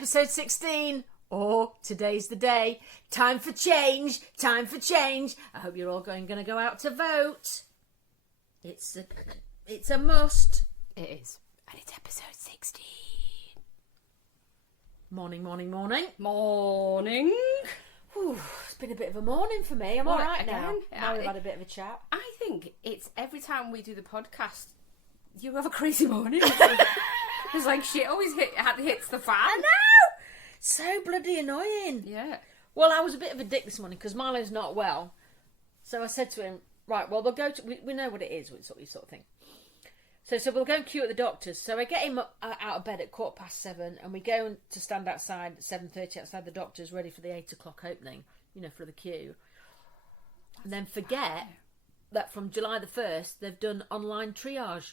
episode 16. Oh, today's the day. Time for change. Time for change. I hope you're all going to go out to vote. It's a must. It is. And it's episode 16. Morning, morning, morning. Morning. Whew, it's been a bit of a morning for me. I'm all right now. Now we've had a bit of a chat. I think it's every time we do the podcast, you have a crazy morning. It's like shit always hits the fan. I know! So bloody annoying. Yeah. Well, I was a bit of a dick this morning because Milo's not well. So I said to him, right, well, we'll go to... We know what it is, sort of thing. So we'll go and queue at the doctor's. So I get him out of bed at 7:15 and we go to stand outside at 7:30 outside the doctor's ready for the 8 o'clock opening, for the queue. And then forget that from July the 1st, they've done online triage.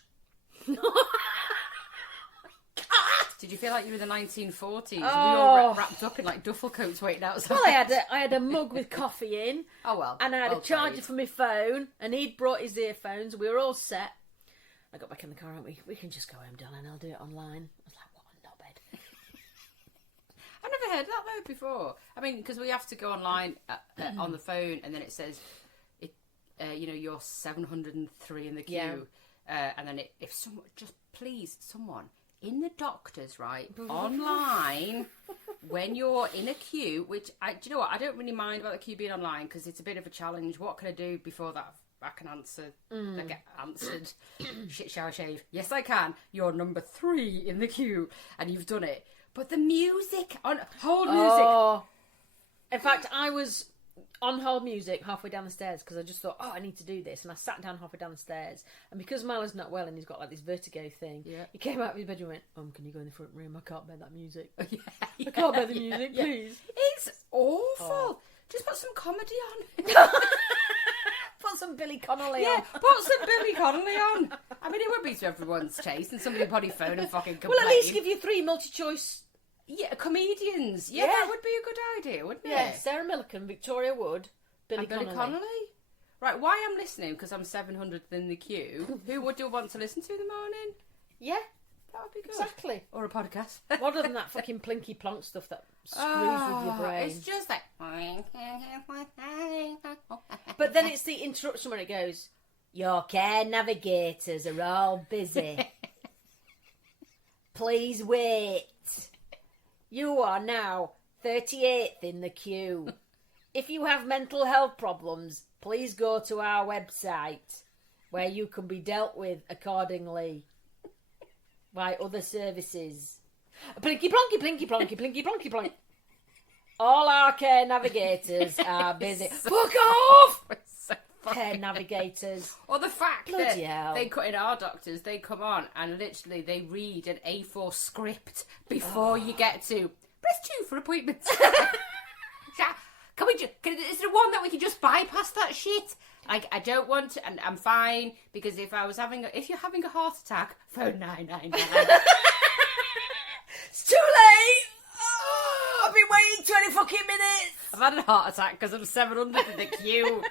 Did you feel like you were in the 1940s? Oh. We all wrapped up in like duffel coats waiting outside. Well, I had a mug with coffee in. Oh, well. And I had a charger for my phone, and he'd brought his earphones. We were all set. I got back in the car, and we can just go home, darling. I'll do it online. I was like, what a knobhead. I've never heard that though before. I mean, because we have to go online on the phone, and then it says, you're 703 in the queue. Yeah. And then if someone, just please, someone in the doctors, right, online, when you're in a queue, which, do you know what, I don't really mind about the queue being online because it's a bit of a challenge. What can I do before that I can answer, I get answered, shit, shower, shave. Yes, I can. You're number 3 in the queue, and you've done it. But the music, on hold music. Oh. In fact, I was on hold music halfway down the stairs because I just thought, I need to do this. And I sat down halfway down the stairs. And because Milo's not well and he's got like this vertigo thing, he came out of his bedroom and went, can you go in the front room? I can't bear that music. I can't bear the music, please. It's awful. Oh. Just put some comedy on. Put some Billy Connolly on. Yeah, put some Billy Connolly on. I mean, it would be to everyone's taste and somebody would probably phone and fucking complain. Well, at least give you 3 multi-choice. Yeah, comedians. Yeah, that would be a good idea, wouldn't it? Yeah, Sarah Millican, Victoria Wood, Billy Connolly. Right, why I'm listening, because I'm 700th in the queue, who would you want to listen to in the morning? Yeah. That would be good. Exactly. Or a podcast. Other than that fucking plinky plonk stuff that screws with your brain. It's just like... But then it's the interruption when it goes, your care navigators are all busy. Please wait. You are now 38th in the queue. If you have mental health problems, please go to our website where you can be dealt with accordingly by other services. Plinky plonky, plinky plonky, plinky plonky plonk. All our care navigators are busy. Fuck off! Care navigators. Or the fact Bloody that hell. they cut in our doctors, they come on and literally they read an A4 script before you get to press 2 for appointments. Is there one that we can just bypass that shit? Like, I don't want to, and I'm fine, because if you're having a heart attack, phone 999. It's too late! Oh, I've been waiting 20 fucking minutes! I've had a heart attack because I'm 700 in the queue.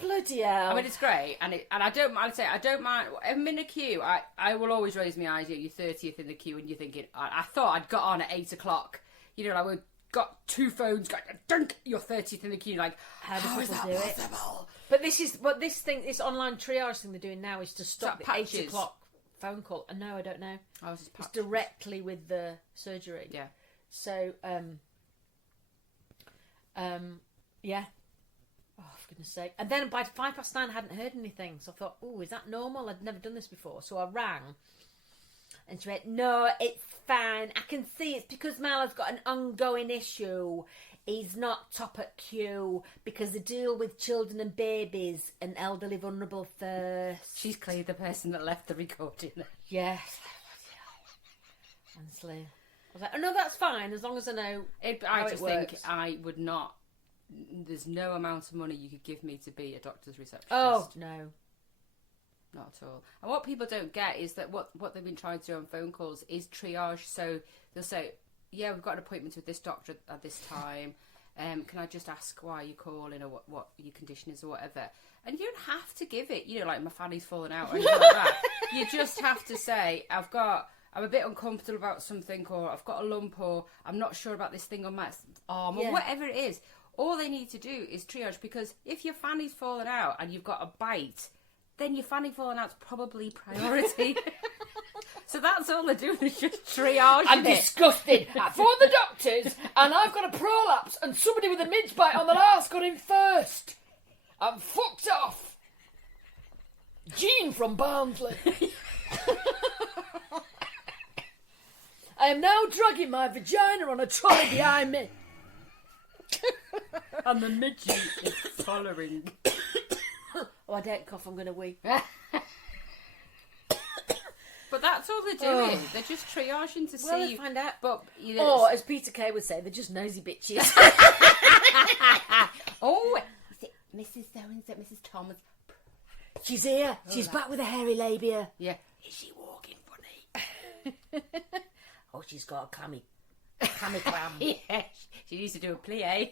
Bloody hell. I mean, it's great, and I don't mind. I don't mind. I'm in a queue. I will always raise my eyes. You're 30th in the queue, and you're thinking, I thought I'd got on at 8 o'clock. Like we got 2 phones. Dunk. You're 30th in the queue. Like, how is that possible? But this online triage thing they're doing now is to stop the 8 o'clock phone call. And no, I don't know. It's directly with the surgery. Yeah. So, yeah. Oh, for goodness sake. And then by 9:05 I hadn't heard anything. So I thought, is that normal? I'd never done this before. So I rang. And she went, no, it's fine. I can see it's because Milo's got an ongoing issue. He's not top at queue because they deal with children and babies and elderly vulnerable first. She's clearly the person that left the recording. Yes. Honestly. I was like, no, that's fine as long as I know I just think I would not... There's no amount of money you could give me to be a doctor's receptionist. Oh, no. Not at all. And what people don't get is that what they've been trying to do on phone calls is triage. So they'll say, yeah, we've got an appointment with this doctor at this time. Can I just ask why you're calling or what your condition is or whatever? And you don't have to give it, like my fanny's falling out or anything like that. You just have to say, I've got I'm a bit uncomfortable about something, or I've got a lump, or I'm not sure about this thing on my arm, or whatever it is. All they need to do is triage, because if your fanny's fallen out and you've got a bite, then your fanny falling out's probably priority. So that's all they're doing, is just triage. I'm disgusted. I phoned the doctors and I've got a prolapse and somebody with a midge bite on their arse got in first. I'm fucked off. Jean from Barnsley. I am now dragging my vagina on a trolley behind me. And the midge is following. Oh, I don't cough, I'm going to wee. But that's all they're doing. They're just triaging to Well, see. they find out. But Or, as Peter Kay would say, they're just nosy bitches. Oh, is it Mrs. So-and-so, Mrs. Thomas? She's here. She's back with a hairy labia. Yeah. Is she walking funny? Oh, she's got a clammy clam. Yeah, she needs to do a plie.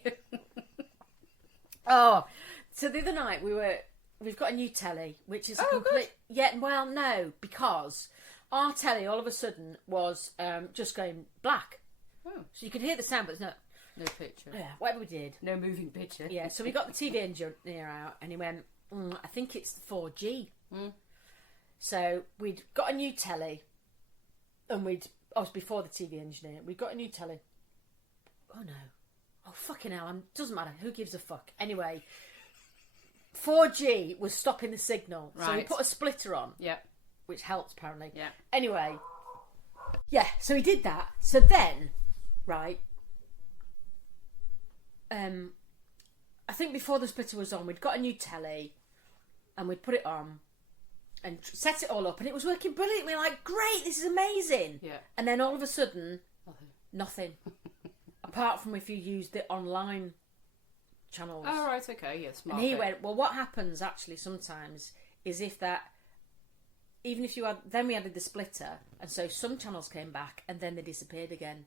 Oh, so the other night we've got a new telly, which is a complete. Good. Yeah, well, no, because our telly all of a sudden was just going black. Oh. So you could hear the sound, but there's No picture. yeah, whatever we did. No moving picture. Yeah, so we got the TV engineer out, and he went, I think it's 4G. So we'd got a new telly, and I was before the TV engineer. We got a new telly. Oh no! Oh fucking hell! Doesn't matter. Who gives a fuck? Anyway, 4G was stopping the signal, so we Right. put a splitter on. Yeah. Which helps apparently. Yeah. Anyway, yeah. So he did that. So then, right. I think before the splitter was on, we'd got a new telly, and we'd put it on, and set it all up, and it was working brilliantly. We were like, great, this is amazing. Yeah. And then all of a sudden, nothing. Apart from if you use the online channels. Oh, right, okay, yeah, smart. And he went, well, what happens actually sometimes is if that, even if you had, then we added the splitter, and so some channels came back, and then they disappeared again.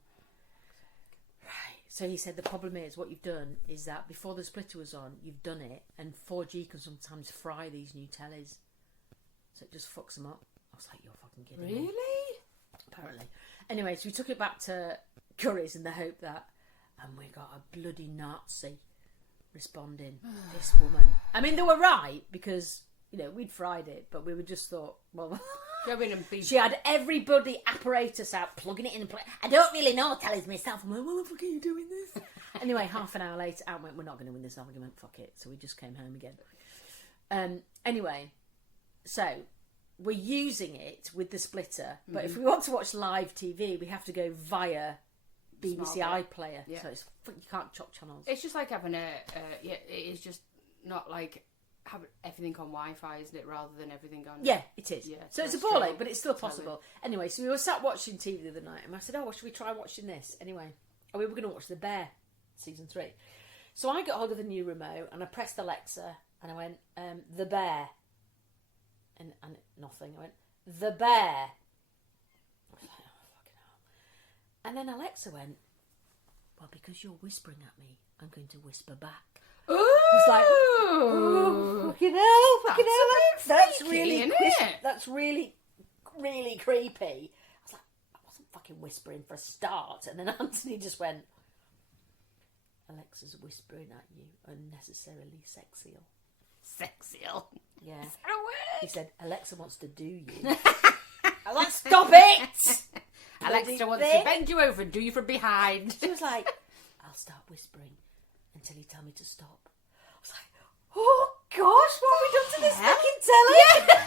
Right. So he said the problem is, what you've done is that before the splitter was on, you've done it, and 4G can sometimes fry these new tellies. So it just fucks them up. I was like, you're fucking kidding me. Really? Apparently. Anyway, so we took it back to Curry's in the hope that, and we got a bloody Nazi responding. This woman. I mean, they were right, because, you know, we'd fried it, but we would just thought, well... Go in and be... She had everybody apparatus out, plugging it in and I don't really know what tellies myself. I'm like, what the fuck are you doing this? Anyway, half an hour later, out went, we're not going to win this argument, fuck it. So we just came home again. Anyway, so we're using it with the splitter, but if we want to watch live TV, we have to go via BBC iPlayer. Yeah. So you can't chop channels. It's just like having it is just not like having everything on Wi-Fi, isn't it, rather than everything on... Yeah, it is. Yeah, so it's a ball ache, but it's still possible. Anyway, so we were sat watching TV the other night, and I said, oh, well, should we try watching this? Anyway, and we were going to watch The Bear, season 3. So I got hold of the new remote, and I pressed Alexa, and I went, The Bear. And nothing. I went, The Bear. I was like, oh, fucking hell. And then Alexa went, well, because you're whispering at me, I'm going to whisper back. Ooh! I was like, oh, fucking hell, that's freaky, really, isn't it? that's really, really creepy. I was like, I wasn't fucking whispering for a start, and then Anthony just went, Alexa's whispering at you, unnecessarily sexy. Sexy. Yeah. Is that a word? He said, Alexa wants to do you. I was like, stop it! Alexa wants to bend you over and do you from behind. She was like, I'll start whispering until you tell me to stop. I was like, oh gosh, what have we done to this fucking telly? Yeah.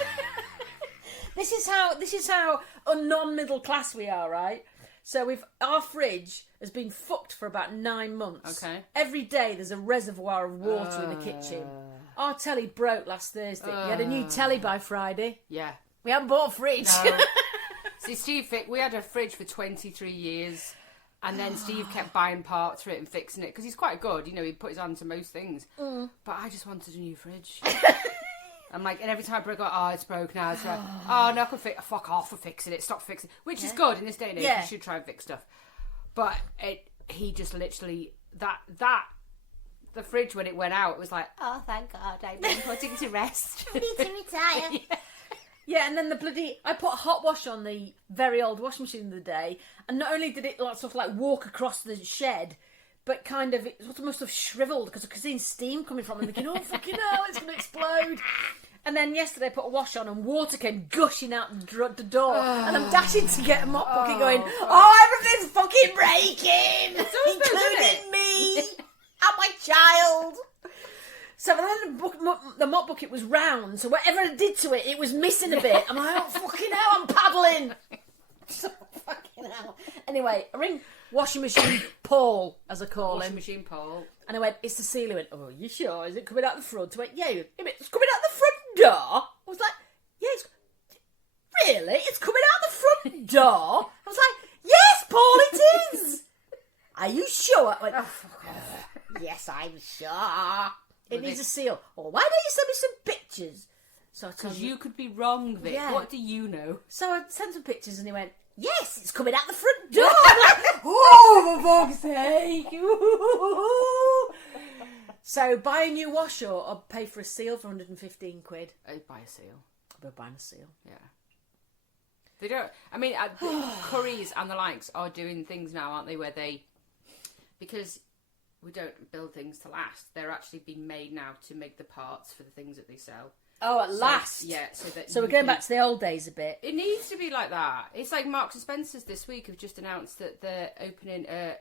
This is how non-middle class we are, right? So our fridge has been fucked for about 9 months. Okay. Every day there's a reservoir of water in the kitchen. Our telly broke last Thursday. We had a new telly by Friday. Yeah. We haven't bought a fridge. No. See, Steve, we had a fridge for 23 years, and then Steve kept buying parts for it and fixing it, because he's quite good, you know, he put his hand to most things. But I just wanted a new fridge. I'm like, and every time I break it, oh, it's broke now. It's like, oh, no, I can fix it. Fuck off for fixing it. Stop fixing it. Which is good in this day and age. Yeah. You should try and fix stuff. But he just literally, the fridge, when it went out, it was like, oh, thank God, I've been putting to rest. I need to retire. Yeah, and then I put a hot wash on the very old washing machine the other day, and not only did it sort of like walk across the shed, but kind of, it must have shriveled because I could see steam coming from it, and thinking, oh, fucking hell, it's going to explode. And then yesterday I put a wash on and water came gushing out the door, and I'm dashing to get a mop bucket going, everything's fucking breaking, including me and my child. So then the mop bucket was round, so whatever I did to it, it was missing a bit. I'm like, oh, fucking hell, I'm paddling. So fucking hell. Anyway, I ring washing machine Paul, as I call him. Washing machine Paul. And I went, it's the seal. He went, oh, you sure? Is it coming out the front? I went, yeah. It's coming out the front door? I was like, yeah, really? It's coming out the front door? I was like, yes, Paul, it is. Are you sure? I went, oh, fuck off. Yes, I'm sure. It needs a seal. Oh, why don't you send me some pictures? So because you could be wrong, Vic. Yeah. What do you know? So I sent some pictures and he went, yes, it's coming out the front door. I'm like, oh, for fuck's sake. So buy a new washer or pay for a seal for 115 quid. I'd buy a seal. We're buying a seal. Yeah. They don't... I mean, Currys and the likes are doing things now, aren't they, where they... Because we don't build things to last. They're actually being made now to make the parts for the things that they sell. Oh, at last. Yeah, so we're going back to the old days a bit. It needs to be like that. It's like Marks and Spencer's this week have just announced that they're opening a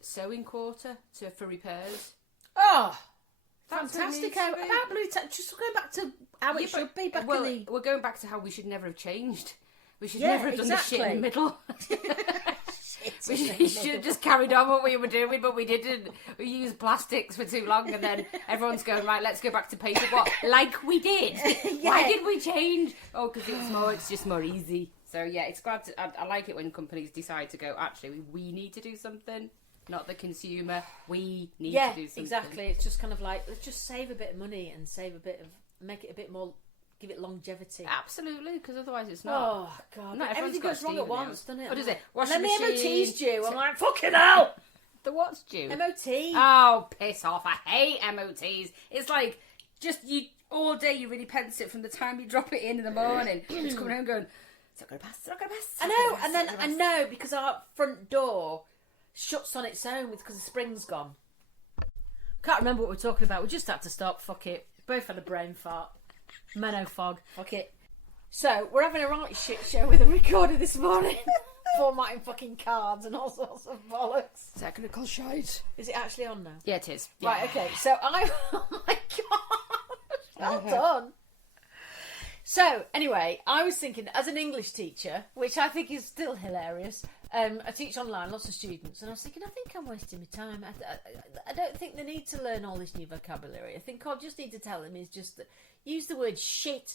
sewing quarter for repairs. Oh, that's fantastic! Just going back to how it should be back in the... We're going back to how we should never have changed. We should never have done the shit in the middle. We should have just carried on what we were doing, but we didn't. We used plastics for too long, and then everyone's going, right, let's go back to paper. What? Like we did. Yeah. Why did we change? Oh, because it's just more easy. So, yeah, it's glad I like it when companies decide to go, actually, we need to do something. Not the consumer. We need to do something. Yeah, exactly. It's just kind of like, let's just save a bit of money and make it a bit more... Give it longevity. Absolutely, because otherwise it's not. Oh, God. Not everything goes wrong at once, doesn't it? What is it? And then the MOT's due. I'm like, fucking hell! The what's due? MOT. Oh, piss off. I hate MOTs. It's like, just you all day you really pence it from the time you drop it in the morning. It's coming home going, it's not going to pass, it's not going to pass. I know, and then I know because our front door shuts on its own because the spring's gone. Can't remember what we're talking about. We just had to stop. Fuck it. Both had a brain fart. Menno fog. Fuck it. So, we're having a right shit show with a recorder this morning. Formatting fucking cards and all sorts of bollocks. Technical shite. Is it actually on now? Yeah, it is. Right, yeah. Okay. So, oh my God. Well done. So, anyway, I was thinking, as an English teacher, which I think is still hilarious, I teach online, lots of students, and I was thinking, I think I'm wasting my time. I don't think they need to learn all this new vocabulary. I think I just need to tell them is just that use the word shit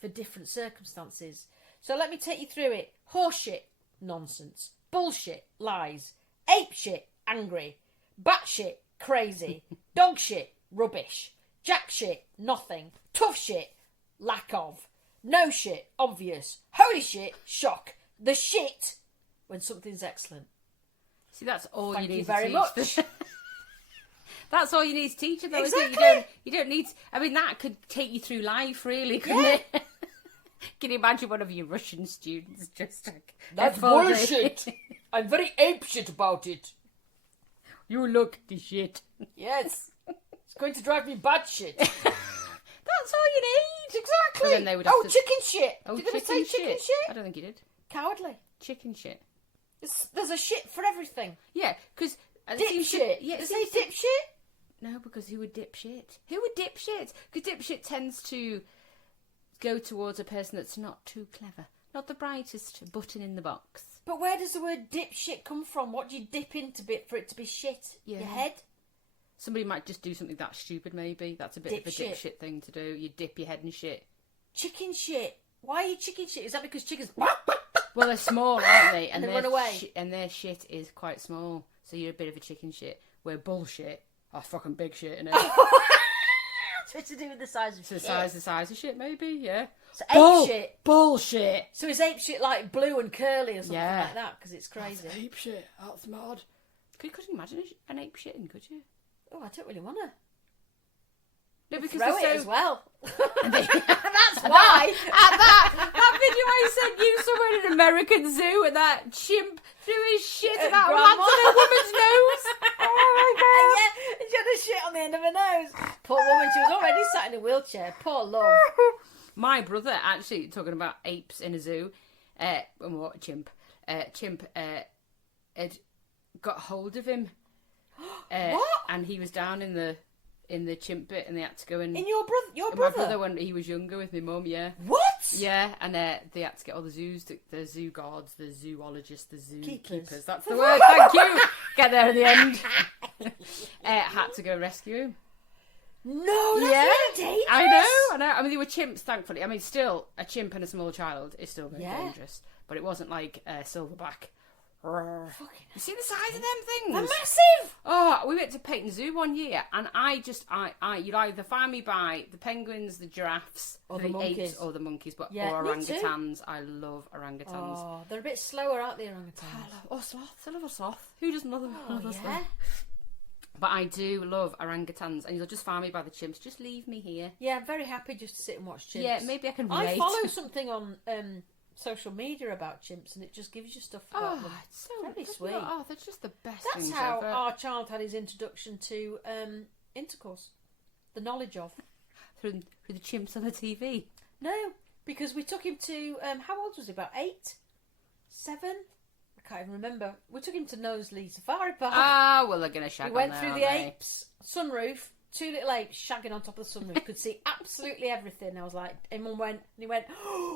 for different circumstances. So let me take you through it. Horseshit, nonsense. Bullshit, lies. Apeshit, angry. Batshit, crazy. Dogshit, rubbish. Jackshit, nothing. Tough shit, lack of. No shit, obvious. Holy shit, shock. The shit, when something's excellent. See, that's all Thank you need you very to teach. much. That's all you need to teach them, though, Exactly. isn't it? You don't need... I mean, that could take you through life, really, couldn't it? Can you imagine one of your Russian students just like... That's bullshit. I'm very apeshit about it. You look the shit. Yes. It's going to drive me batshit. That's all you need. Exactly. Well, then they would have to... chicken shit. Oh, Did they say chicken shit? I don't think you did. Cowardly. Chicken shit. There's a shit for everything. Yeah, because... Dipshit. Yeah, Did they say dipshit? No, because who would dip shit? Who would dip shit? Because dipshit tends to go towards a person that's not too clever. Not the brightest button in the box. But where does the word dipshit come from? What do you dip into for it to be shit? Yeah. Your head? Somebody might just do something that stupid, maybe. That's a bit of a dipshit thing to do. You dip your head in shit. Chicken shit. Why are you chicken shit? Is that because chickens... Well, they're small, aren't they? And they run away. And their shit is quite small. So you're a bit of a chicken shit. Where bullshit... Oh, fucking big shit, innit? So it's to do with the size of shit. The size of shit, maybe, yeah. So ape shit. Bullshit. So is ape shit like blue and curly or something like that? Because it's crazy. That's ape shit. That's mad. Could you imagine an ape shitting, could you? Oh, I don't really want to. No, because throw they're it as well. That's why. That video I sent you somewhere in an American zoo and that chimp threw his shit and that landed on a woman's nose. Oh my god. Yeah, she had a shit on the end of her nose. Poor woman, she was already sat in a wheelchair. Poor love. My brother, actually, talking about apes in a zoo, chimp had got hold of him. What? And he was down in the chimp bit, and they had to go in. In your brother? My brother when he was younger with my mum, yeah. What? Yeah, and they had to get all the the zoo guards, the zoologists, the zookeepers. That's the word. Thank you. Get there in the end. Had to go rescue him. No, that's really dangerous. I know. I mean, they were chimps, thankfully. I mean, still, a chimp and a small child is still very dangerous. But it wasn't like silverback. You see the size of them things? They're massive. Oh, we went to Peyton Zoo one year, and you'd either find me by the penguins, the giraffes, or the monkeys, apes, or the monkeys, or Me orangutans. too. I love orangutans. Oh, they're a bit slower, aren't they, orangutans? Sloths. I love a sloth. Who doesn't love a sloth? Yeah. But I do love orangutans, and you'll just find me by the chimps. Just leave me here. Yeah, I'm very happy just to sit and watch chimps. Yeah, maybe I can relate. I follow something on social media about chimps, and it just gives you stuff about them. It's so very sweet. Oh, they're just the best That's things how ever. our child had his introduction to intercourse, the knowledge of. Through the chimps on the TV. No, because we took him to how old was he? About 8, 7. I can't even remember. We took him to Knowsley Safari Park. Ah, well, they're gonna shag. We went on through there, the aren't they? apes, sunroof, 2 little apes shagging on top of the sunroof. Could see absolutely everything. I was like, and Mum went, and he went,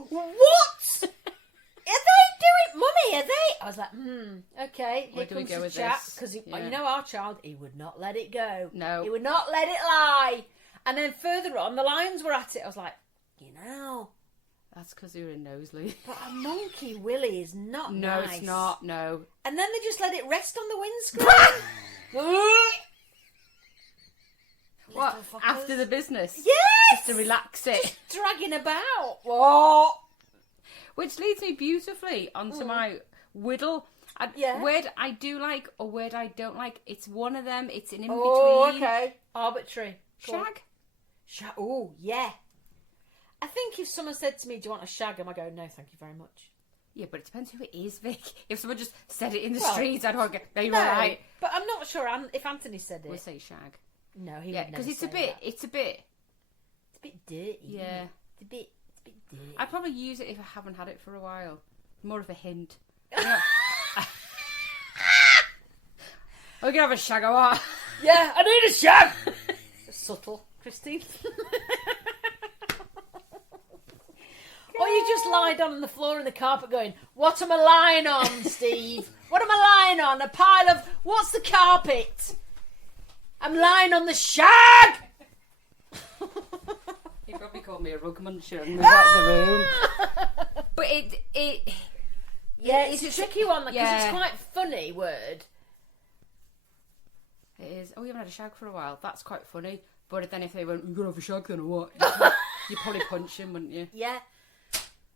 what? Are they doing, Mummy? Are they? I was like, okay. Here Where do we comes go the with chat this? because Yeah. you know our child, he would not let it go. No. He would not let it lie. And then further on, the lions were at it. I was like, That's because you were in Knowsley. but a monkey willy is not No, nice. it's not. No. And then they just let it rest on the windscreen. What? Little fuckers. After the business? Yes! Just to relax it. Dragging about. What? Which leads me beautifully onto my whittle. Word I do like or word I don't like. It's one of them. It's an in-between. Oh, okay. Arbitrary. Shag? Oh, yeah. I think if someone said to me, do you want a shag? I go, no, thank you very much. Yeah, but it depends who it is, Vic. If someone just said it in the streets, I'd go, no, you're No, right. but I'm not sure if Anthony said it. We'll say shag. No, he Yeah, would never because it's say a bit. that. It's a bit. It's a bit dirty. Yeah. It's a bit dirty. I'd probably use it if I haven't had it for a while. More of a hint. We're gonna have a shag or what? Yeah, I need a shag. Subtle, Christine. Or you just lie down on the floor in the carpet going, what am I lying on, Steve? What am I lying on? A pile of... What's the carpet? I'm lying on the shag! He probably called me a rug muncher and moved out of the room. But it Yeah, it's a tricky one because yeah. it's quite a funny word. It is. Oh, you haven't had a shag for a while. That's quite funny. But then if they went, you're going to have a shag then or what? You'd probably punch him, wouldn't you? Yeah.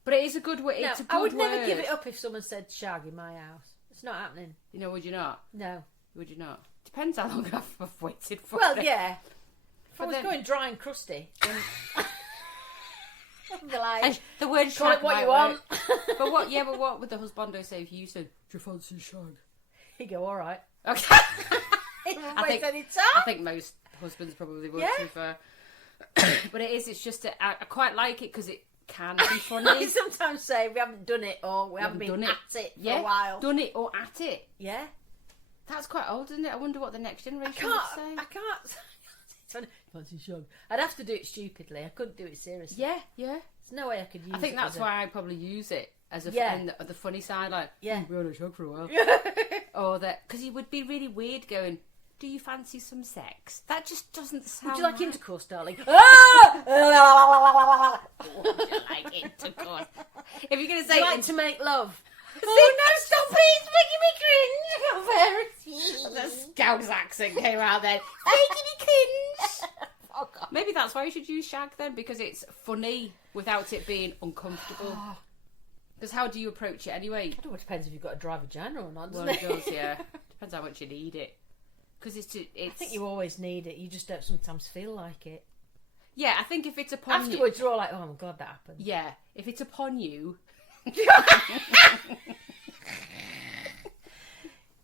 But it is a good word. No, It's a good I would word. never give it up if someone said shag in my house. It's not happening. You know, would you not? No. Would you not? Depends how long I've waited for Well, it. yeah. If I But was then- going dry and crusty, then I'd be like, The word call shag it what might you want. work. But what? Yeah, but what would the husbando say if you said, "Do you fancy a shag?" You go, all right. Okay. I think most husbands probably would. Yeah. To be fair. But it is. It's just that I quite like it because it can be funny. I sometimes say we haven't done it or we haven't been done at it for a while. Done it or at it. Yeah. That's quite old, isn't it? I wonder what the next generation I would say. can't. Fancy shag. I'd have to do it stupidly. I couldn't do it seriously. Yeah. There's no way I could use it. I think that's why I probably use it as a the funny side, like we had a shag for a while, or that because it would be really weird going. Do you fancy some sex? That just doesn't sound. Would you like right. intercourse, darling? Would you like intercourse? If you're going to Do say you like to make love? oh no, stop it! It's making me cringe. The Scouse accent came out then. Making me cringe. Oh, God. Maybe that's why you should use shag then, because it's funny without it being uncomfortable. Because how do you approach it anyway? I don't know, it depends if you've got a dry vagina or not, doesn't Well, it? it does, yeah. Depends how much you need it. Because it's. I think you always need it. You just don't sometimes feel like it. Yeah, I think if it's upon Afterwards, you're all like, oh, I'm glad that happened. Yeah, if it's upon you...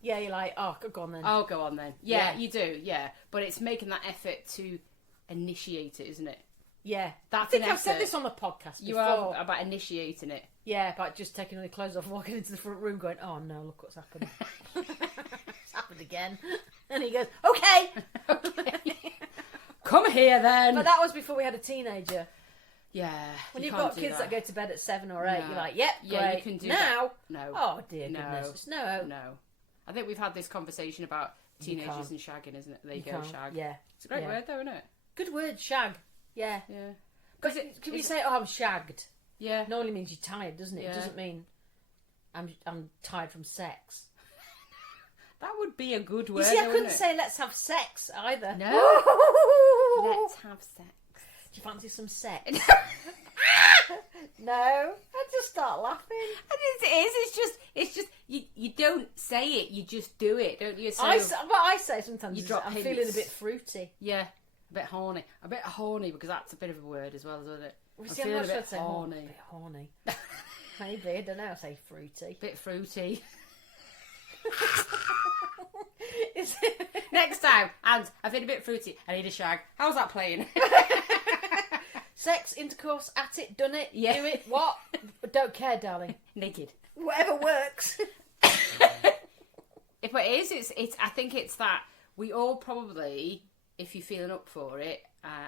Yeah, you're like, oh, go on then. Oh, go on then. Yeah, you do, yeah. But it's making that effort to initiate it, isn't it? Yeah. That's I think I've said this on the podcast before. You are about initiating it. Yeah, about just taking all your clothes off, walking into the front room going, oh no, look what's happened. It's happened again. And he goes, okay. Come here then. But that was before we had a teenager. Yeah. When you've got kids that go to bed at 7 or 8, No. you're like, yep, Yeah, great. you can do now, that. No. Oh dear goodness. No. I think we've had this conversation about teenagers and shagging, isn't it? There you go, shag. Yeah. It's a great word though, isn't it? Good word, shag. Yeah. Yeah. Because can we say, oh, I'm shagged? Yeah. Normally means you're tired, doesn't it? Yeah. It doesn't mean I'm tired from sex. That would be a good word. You see, I though, couldn't wouldn't say let's have sex either. No. Let's have sex. Do you fancy some sex? No. I just start laughing. And it's just you don't say it, you just do it, don't you? So What I say sometimes you is drop I'm hints. feeling a bit fruity. yeah, a bit horny. A bit horny because that's a bit of a word as well, isn't it? Well, I'm see, I'm feeling not a sure bit I'd say horny. A bit horny. Maybe, I don't know, I'll say fruity. Bit fruity. Is it? Next time, and I feel a bit fruity. I need a shag. How's that playing? Sex, intercourse, at it, done it, Yeah. do it, what? Don't care, darling. Naked. Whatever works. If it is, it's. I think it's that we all probably, if you're feeling up for it,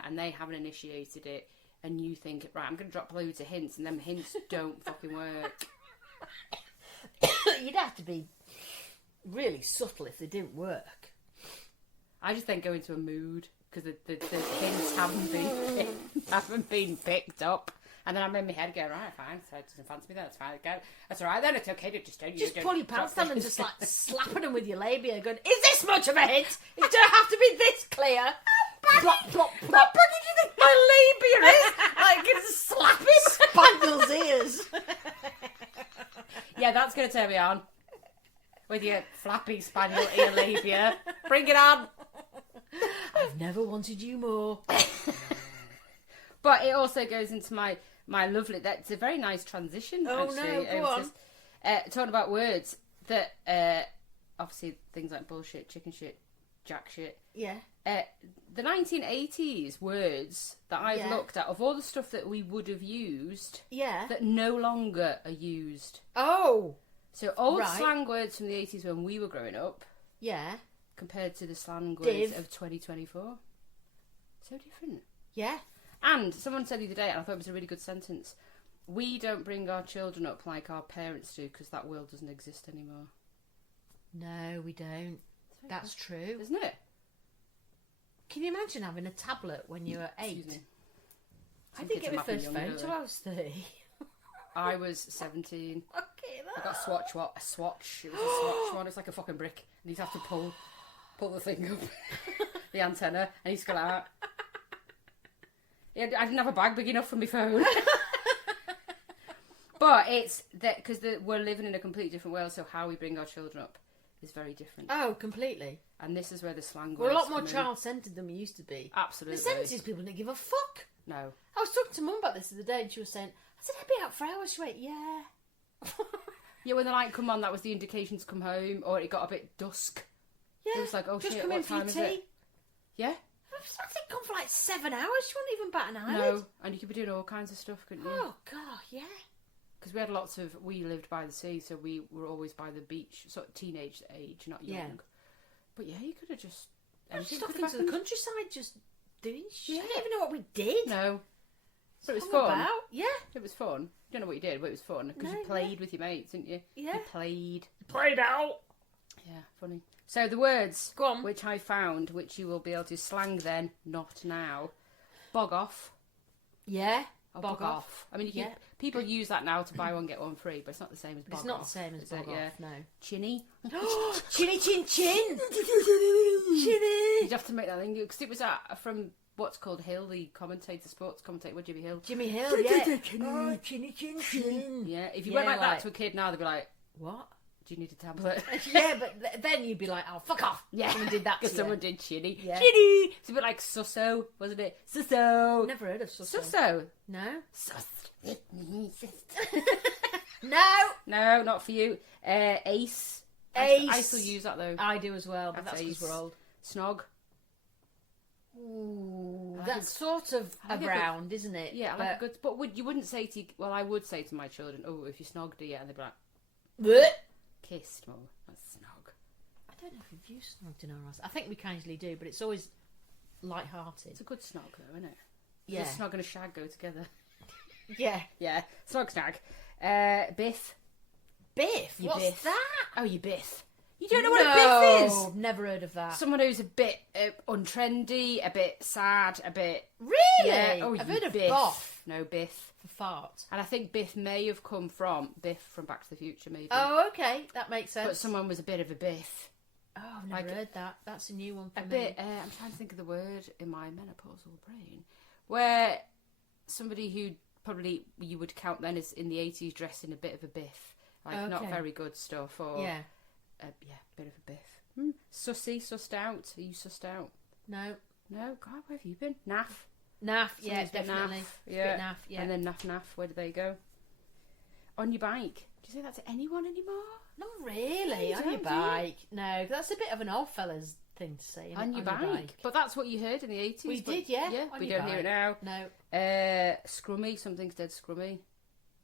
and they haven't initiated it, and you think, right, I'm going to drop loads of hints, and them hints don't fucking work. You'd have to be really subtle if they didn't work. I just then go into a mood because the hints haven't been picked up, and then I'm in my head going, right, fine, so it doesn't fancy me, then it's fine, that's all right, then it's okay, Just pull your pants down and just like slapping them with your labia, going, is this much of a hint? It don't have to be this clear. Plop, plop, plop. How did you think my labia is? Like, it's slapping. Spangles ears. Yeah, that's going to turn me on. With your flappy spaniel ear labia. Bring it on. I've never wanted you more. But it also goes into my lovely... That's a very nice transition, Oh, actually. no, go on. Talking about words that... obviously, things like bullshit, chicken shit, jack shit. Yeah. The 1980s words that I've looked at, of all the stuff that we would have used... Yeah. that no longer are used. Oh. So old slang words from the 80s when we were growing up, Yeah. compared to the slang words Div. of 2024. So different. Yeah. And someone said the other day, and I thought it was a really good sentence, we don't bring our children up like our parents do because that world doesn't exist anymore. No, we don't. That's true. Isn't it? Can you imagine having a tablet when you were 8? Excuse me. I didn't get my first young, phone don't until they? I was 30. I was 17. Okay, I got a swatch. It was a swatch one. It's like a fucking brick. And you'd have to pull the thing up, the antenna, and he's got out. I didn't have a bag big enough for my phone. But it's that because we're living in a completely different world, so how we bring our children up is very different. Oh, completely. And this is where the slang We're a words lot more come in. child-centred than we used to be. Absolutely. The 70s people didn't give a fuck. No. I was talking to Mum about this the other day, and she was saying, I said, I'd be out for hours. She went, yeah. Yeah, when the light come on, that was the indication to come home, or it got a bit dusk. Yeah. It was like, oh just shit, come what in for your time is tea. it? Yeah. I think gone for like 7 hours. She wouldn't even bat an eyelid. No, and you could be doing all kinds of stuff, couldn't you? Oh, God, yeah. Because we lived by the sea, so we were always by the beach, sort of teenage age, not young. Yeah. But yeah, you could have just... Just anything off could have into the happened. countryside, just doing shit. Yeah. I don't even know what we did. No. But it was Hung fun. about. Yeah. It was fun. You don't know what you did, but it was fun. Because No, you played with your mates, didn't you? Yeah. You played. Played out. Yeah, funny. So the words Go on. which I found, which you will be able to slang then, not now. Bog off. Yeah. Or Bog off. I mean, Yeah. people use that now to buy one, get one free, but it's not the same as bog off. It's not the same as is it? bog Yeah. off, no. Chinny. Chinny chin chin. You'd have to make that thing, because it was from what's called Hill, the sports commentator, Jimmy Hill. Jimmy Hill, yeah. Oh, chinny chin chin. Yeah, if you Yeah, went like like- that to a kid now, they'd be like, What? Do you need a tablet? Yeah, but then you'd be like, oh, fuck off. Yeah. Someone did that to Because you. someone did chinny. Yeah. Chinny! It's a bit like susso, wasn't it? Susso! Never heard of susso. Susso. No? Sus. No! No, not for you. Ace. Ace. I still use that though. I do as well, but that's Ace. because we're old. Snog. Ooh, I that's think- sort of I like it, around, isn't it? Yeah, I like a good. But you wouldn't say to. Well, I would say to my children, "Oh, if you snogged her, and they'd be like, Blech. kissed, mum. That's snog." I don't know if we've used snogged in our house. I think we occasionally do, but it's always light-hearted. It's a good snog, though, isn't it? Yeah. Does snog and a shag go together? Yeah. Yeah, snog snag. Biff. Biff? You What's biff. that? Oh, you biff. You don't know what a biff is? Never heard of that. Someone who's a bit untrendy, a bit sad, a bit. Really? Yeah. Oh, I've you heard of biff. boff No, Biff. for fart. And I think Biff may have come from Biff from Back to the Future, maybe. Oh, okay. That makes sense. But someone was a bit of a Biff. Oh, I've never like- heard that. That's a new one for A me. bit. I'm trying to think of the word in my menopausal brain, where somebody who probably you would count then as in the 80s dressed in a bit of a biff, like not Okay. very good stuff, or Yeah. yeah, bit of a biff. Sussy, sussed out. Are you sussed out? No. No, God, where have you been? Naff. Naff, yeah, Someone's been definitely. naff. It's a Yeah. bit naff, yeah. And then naff. Where do they go? On your bike. Do you say that to anyone anymore? Not really. you On don't, your do you? bike. No, that's a bit of an old fella's thing to say. Isn't On it? your bike. But that's what you heard in the 80s. We but- did, yeah. Yeah, On we your don't hear it bike. now. No. Scrummy, something's dead scrummy.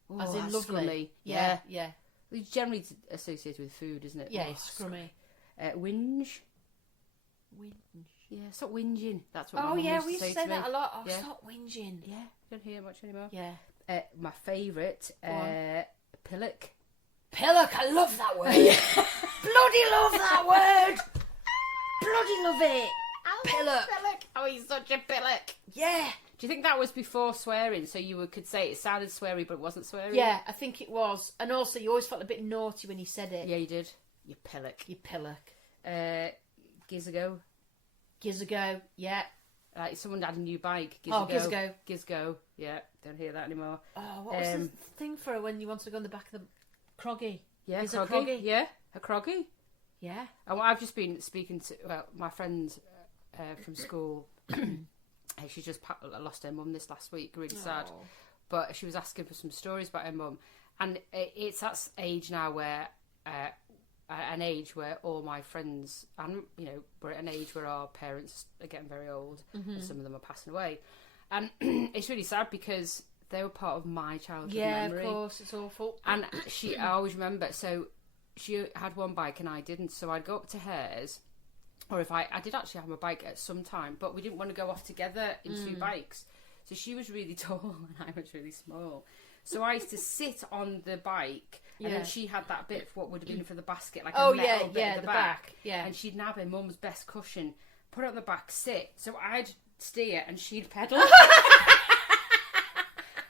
Oh, As in that's lovely. Scrummy. Yeah, yeah. It's generally associated with food, isn't it? Yeah, Oh, it's scrummy. Whinge. Whinge. Yeah, stop whinging. That's what my Oh, mum yeah, used we to used say to say to me. that a lot. Oh, Yeah. stop whinging. Yeah, don't hear it much anymore. Yeah. My favourite, Go on. pillock. Pillock, I love that word. Bloody love that word. Bloody love it. Pillock. Oh, he's such a pillock. Yeah. Do you think that was before swearing, so you could say it sounded sweary, but it wasn't sweary? Yeah, I think it was. And also, you always felt a bit naughty when you said it. Yeah, you did. You pillock. You pillock. Gizzago. Gizzago, yeah. Like someone had a new bike. Oh, Gizzago. Gizgo. Yeah, don't hear that anymore. Oh, what was the Um, thing for when you wanted to go on the back of the croggy? Yeah, Is it croggy. croggy? Yeah, a croggy. Yeah. And I've just been speaking to my friend from school. She just lost her mum this last week. Really sad. Oh. But she was asking for some stories about her mum, and it's that age now where an age where all my friends, and we're at an age where our parents are getting very old, and some of them are passing away, and it's really sad because they were part of my childhood memory. Yeah, of course, it's awful. And I always remember. So she had one bike and I didn't. So I'd go up to hers, or if I did actually have my bike at some time, but we didn't want to go off together in two bikes. So she was really tall and I was really small. So I used to sit on the bike, and Yeah. then she had that bit for what would have been for the basket, like Oh, a metal yeah, bit yeah, at the the back, yeah. And she'd nab her mum's best cushion, put it on the back, sit. So I'd steer and she'd pedal.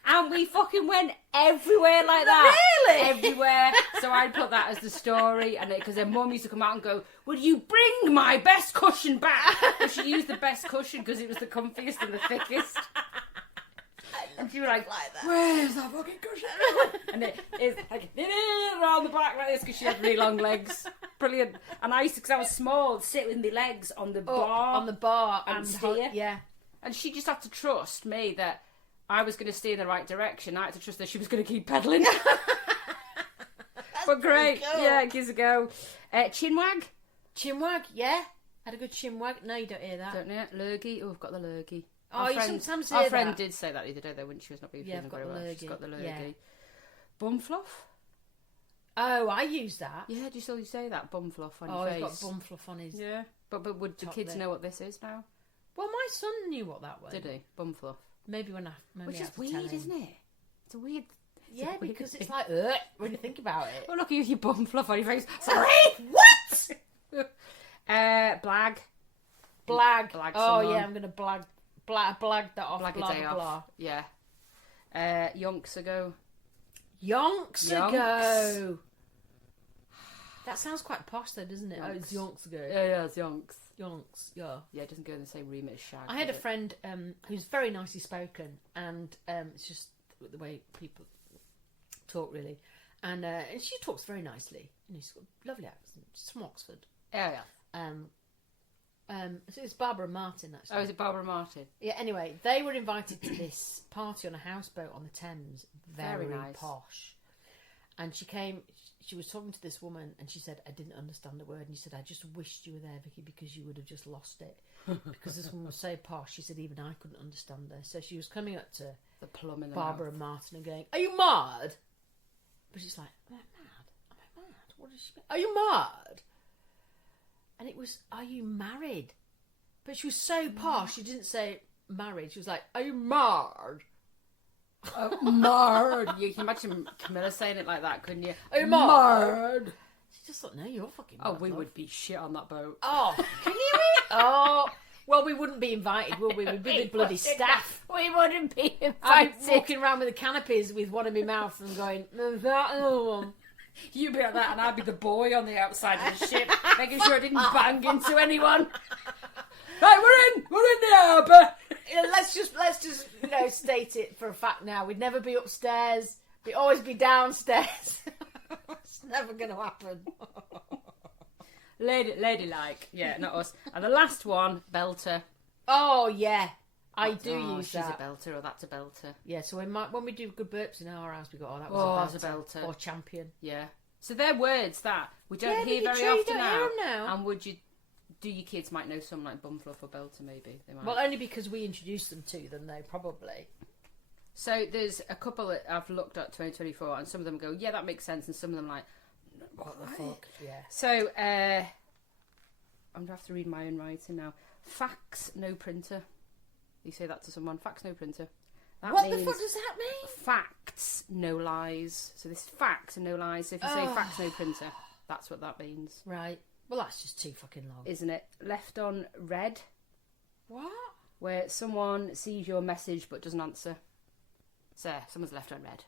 And we fucking went everywhere like that. Really? Everywhere. So I'd put that as the story, and because her mum used to come out and go, "Would you bring my best cushion back?" But she used the best cushion because it was the comfiest and the thickest. And she was like that. "Where's that fucking cushion?" And it's like around the back like this because she had really long legs. Brilliant. And I used to, because I was small, sit with my legs on the bar. On the bar and steer. Yeah. And she just had to trust me that I was going to steer in the right direction. I had to trust that she was going to keep pedalling. But great. cool. Yeah, gives a go. Chinwag. Chinwag, yeah. Had a good chinwag. No, you don't hear that. Don't know. Lurgy. Oh, I've got the lurgy. Oh, you sometimes Our hear friend that. did say that the other day, though, when she was not being Yeah, feeling I've got very the well. lurgy. She's got the lurgy. Yeah. Bum fluff. Oh, I use that. Yeah, do you still say that? Bum fluff on Oh, your he's face. got bum fluff on his... Yeah. But would the Top kids lip. know what this is now? Well, my son knew what that was. Did he? Bum fluff. Maybe when I... Maybe Which I is have to tell weird, him. isn't it? It's a weird... Yeah, a weird because thing. it's like, when you think about it. Oh, look at you with your bum fluff on your face. Sorry! What? Blag. Blag. Blag Oh, someone. yeah, I'm going to blag that off. Blag blah, a day blah, off. blah. Yeah. Yonks ago. Yonks Yonks. ago. That sounds quite posh though, doesn't it? Yonks. Oh, it's yonks ago. Yeah, it's yonks. Yonks, yeah. Yeah, it doesn't go in the same remit as shag. I had a does it? friend who's very nicely spoken, and it's just the way people talk, really. And she talks very nicely. he's got a lovely accent. She's from Oxford. Yeah. So it's Barbara Martin, actually. Oh, is it Barbara Martin? Yeah, anyway, they were invited to this party on a houseboat on the Thames. Very nice. Posh. And she came, she was talking to this woman, and she said, I didn't understand a word. And he said, I just wished you were there, Vicky, because you would have just lost it. Because this woman was so posh, she said, even I couldn't understand her. So she was coming up to The plum in the Barbara mouth. Martin and going, are you mad? But she's like, am I mad? Am I mad? What does she mean? Are you mad? And it was, are you married? But she was so posh, she didn't say married. She was like, are you mad? Mad. You can imagine Camilla saying it like that, couldn't you? Are you mad? She just thought, no, you're fucking mad. Oh, we love. would be shit on that boat. Oh, can you hear? Oh, well, we wouldn't be invited, would we? We'd be the bloody staff. We wouldn't be I'd invited. be walking around with the canopies with one in my mouth and going, there's that other one. You'd be like that, and I'd be the boy on the outside of the ship, making sure I didn't bang into anyone. Right, we're in the harbour. Yeah, let's just state it for a fact now. We'd never be upstairs. We'd always be downstairs. It's never going to happen. Ladylike. Yeah, not us. And the last one, belter. Oh, yeah. I do use she's that. a belter, or that's a belter. Yeah, so when we do good burps in our house, we go, that was was a a belter. Or champion. Yeah. So they're words that we don't Yeah, hear but very you often don't hear 'em now. And would you... Do your kids might know some like bumfluff or belter, maybe? They might. Well, only because we introduced them to them, though, probably. So there's a couple that I've looked at 2024, and some of them go, yeah, that makes sense, and some of them like, What the fuck? Yeah. So, I'm going to have to read my own writing now. Fax, no printer. You say that to someone, fax, no printer. That What the means fuck does that mean? facts, no lies. So this facts and no lies. So if you say fax, no printer, that's what that means. Right. Well, that's just too fucking long. Isn't it? Left on red, What? where someone sees your message but doesn't answer. So, someone's left on red.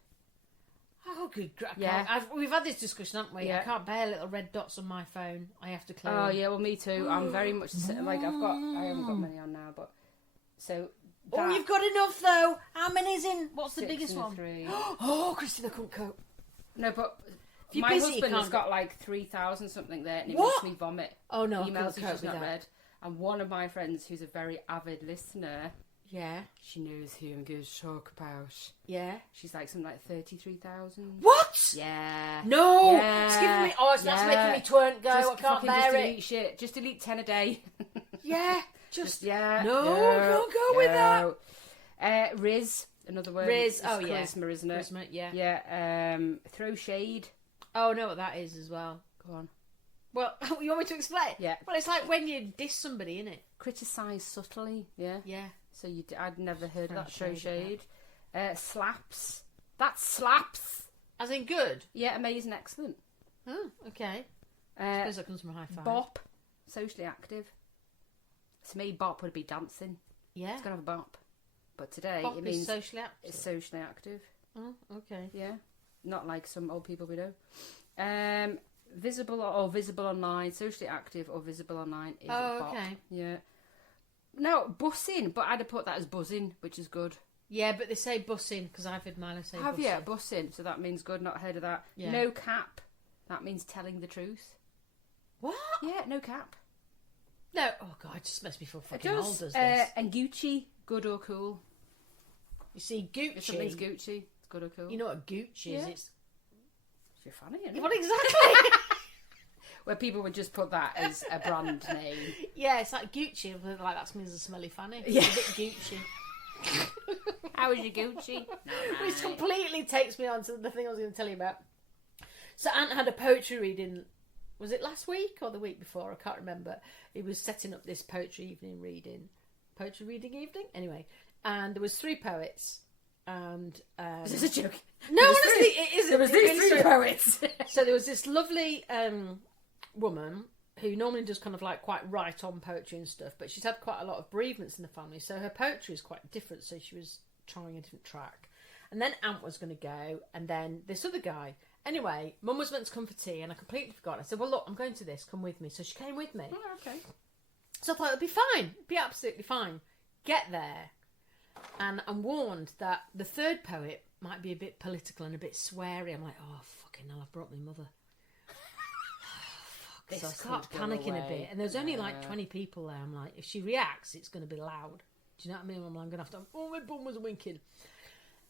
Oh, good. Yeah. We've had this discussion, haven't we? Yeah. I can't bear little red dots on my phone. I have to clear Oh, them. yeah, well, me too. I'm very much... Like, I haven't got many on now, but... So... Oh, you've got enough, though. How many's in? What's the 6 biggest and one? 3. Oh, Christina couldn't cope. No, but... you're My busy, you husband has can't- got like 3,000 something there, and it What? makes me vomit. Oh, no, I Emails couldn't he's cope just with not that. read. And one of my friends, who's a very avid listener, Yeah. she knows who I'm going to talk about. Yeah. She's like something like 33,000. What? Yeah. No. Yeah. It's giving me... Oh, that's Yeah. making me twerk go. Just I can't fucking just bear delete it. shit. Just delete 10 a day. Yeah. Just yeah. No, don't go with that. Riz, another word. Riz, It's oh, yeah. charisma, isn't it? Charisma, yeah. Yeah. Throw shade. Oh, I know what that is as well. Go on. Well, you want me to explain? Yeah. Well, it's like when you diss somebody, innit? Criticise subtly. Yeah. Yeah. So I'd never heard of that. Throw Throw shade, shade. Slaps. That slaps. As in good? Yeah, amazing, excellent. Oh, okay. I Uh, suppose that comes from a high five. bop. Socially active. To me, bop would be dancing. Yeah. It's gonna have a bop. But today Bop it is means socially active. it's socially active. Oh, okay. Yeah. Not like some old people we know. Visible or visible online. Socially active or visible online is a bop. Okay. Yeah. No, bussing, but I'd have put that as buzzing, which is good. Yeah, but they say bussing because I've heard Milo say Have bussing. you? Bussing, so that means good, not heard of that. Yeah. No cap, that means telling the truth. What? Yeah, no cap. No. Oh, God, it just makes me feel It fucking old, does. does this? And Gucci, good or cool. You see, If something's Gucci... Gucci, it's good or cool. You know what Gucci is? Yeah. It's... You're funny, isn't it? What exactly? Where people would just put that as a brand name. Yeah, it's like Gucci. Like, that means a smelly fanny. Yeah. It's a bit Gucci. How is your Gucci? Which completely takes me on to the thing I was going to tell you about. So Ant had a poetry reading, was it last week or the week before? I can't remember. He was setting up this poetry reading evening? Anyway, and there was 3 poets. And Is this a joke? no, honestly, it isn't. There was It these really 3 is. poets. So there was this lovely woman who normally does kind of like quite right on poetry and stuff, but she's had quite a lot of bereavements in the family, so her poetry is quite different, so she was trying a different track. And then Ant was going to go, and then this other guy. Anyway, Mum was meant to come for tea, and I completely forgot. I said, well, look, I'm going to this, come with me. So she came with me. Oh, okay. So I thought it'd be fine, it'd be absolutely fine. Get there, and I'm warned that the third poet might be a bit political and a bit sweary. I'm like, oh, fucking hell, I've brought my mother. This So I start could go panicking a away. bit. And there's only like Yeah. 20 people there. I'm like, if she reacts, it's going to be loud. Do you know what I mean? I'm going to have to, oh, my bum was winking.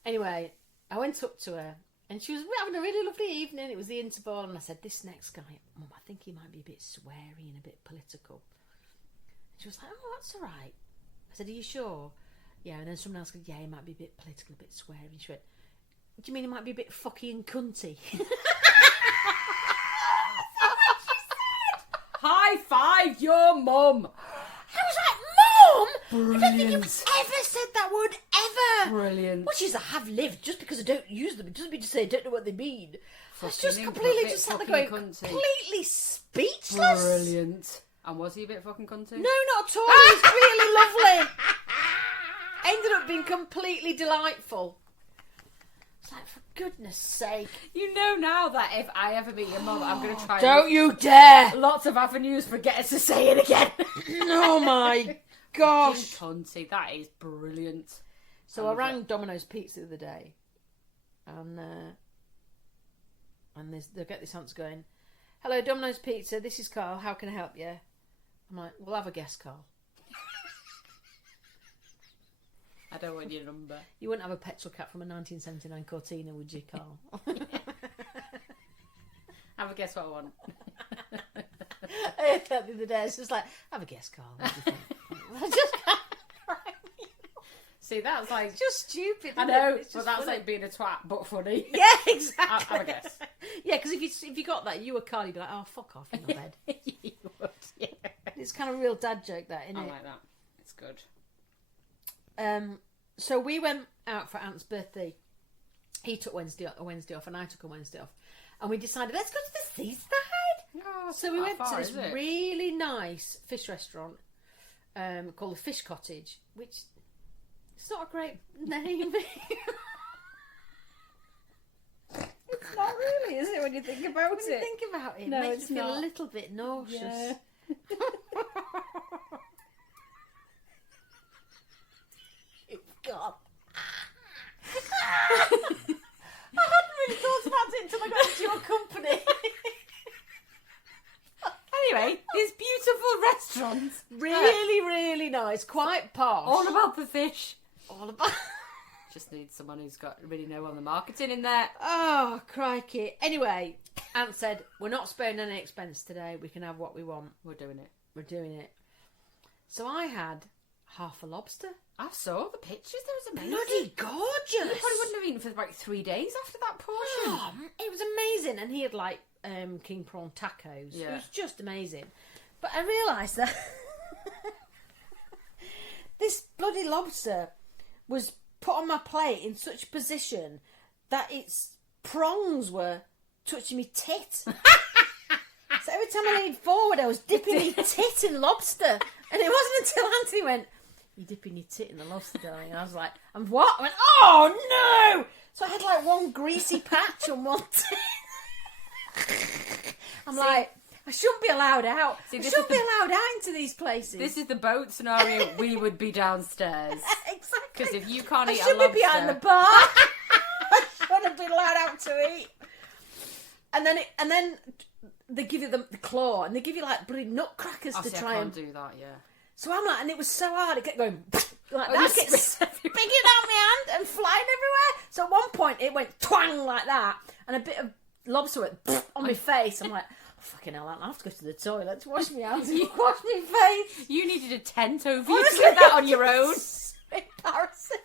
Anyway, I went up to her and she was having a really lovely evening. It was the interval. And I said, this next guy, Mum, I think he might be a bit sweary and a bit political. She was like, oh, that's all right. I said, are you sure? Yeah, and then someone else said, yeah, he might be a bit political, a bit sweary. And she went, do you mean he might be a bit fucky and cunty? High five your mum. I was like, Mum! Brilliant. I don't think you've ever said that word ever. Brilliant. Which is, I have lived. Just because I don't use them, it doesn't mean to say I don't know what they mean. I was just Fucking completely bit just sat there fucking going, cunty. completely speechless. Brilliant. And was he a bit fucking cunty? No, not at all. It was really lovely. Ended up being completely delightful. It's like, for goodness sake. You know now that if I ever meet your mum, I'm going to try Don't you dare. lots of avenues for getting to say it again. Oh my gosh. Cunty, that is brilliant. So I rang Domino's Pizza the other day, and they'll get this answer going, hello, Domino's Pizza, this is Carl, how can I help you? I'm like, we'll have a guess, Carl. I don't want your number. You wouldn't have a petrol cap from a 1979 Cortina, would you, Carl? Have a guess what I want. I heard that the other day, it's just like, have a guess, Carl. What do you think? I just can't. See, that's like... It's just stupid. I isn't know, it? It's but just that's funny. like being a twat, but funny. Yeah, exactly. Have a guess. Yeah, because if you got that, you were Carl, you'd be like, oh, fuck off in your bed. You would, yeah. It's kind of a real dad joke, that, isn't I it? like that. It's good. So we went out for Ant's birthday. He took a Wednesday off, and I took a Wednesday off, and we decided, let's go to the seaside. Oh, So we went to this really nice fish restaurant called the Fish Cottage, which it's not a great name. It's not really, is it, when you think about it? When you think about it, No, it makes it's me feel not. a little bit nauseous. Yeah. God. I hadn't really thought about it until I got into your company. Anyway, this beautiful restaurant. Really, really nice. Quite posh. All about the fish. All about... Just need someone who's got really know on the marketing in there. Oh, crikey. Anyway, Ant said, we're not sparing any expense today. We can have what we want. We're doing it. We're doing it. So I had half a lobster. I saw the pictures. That was amazing. Bloody gorgeous. You probably wouldn't have eaten for about 3 days after that portion. Oh, it was amazing. And he had like king prawn tacos. Yeah. It was just amazing. But I realised that this bloody lobster was put on my plate in such a position that its prongs were touching me tit. So every time I leaned forward, I was dipping my tit in lobster. And it wasn't until Anthony went, you're dipping your tit in the lobster, darling. And I was like, and what? I went, oh no! So I had like one greasy patch on one tit. I'm like, I shouldn't be allowed out. I shouldn't be allowed out into these places. This is the boat scenario. We would be downstairs. Exactly. Because if you can't eat I should a lobster... be behind the bar. I shouldn't have been allowed out to eat. And then they give you the claw, and they give you like bloody nutcrackers to try I and... can't do that, yeah. So I'm like, and it was so hard, it kept going like Oh, that, you kept spitting out my hand and flying everywhere. So at one point it went twang like that, and a bit of lobster went on my face. I'm like, oh, fucking hell, I have to go to the toilet to wash my hands and wash my face. You needed a tent over you to Honestly, get that on your own. So embarrassing.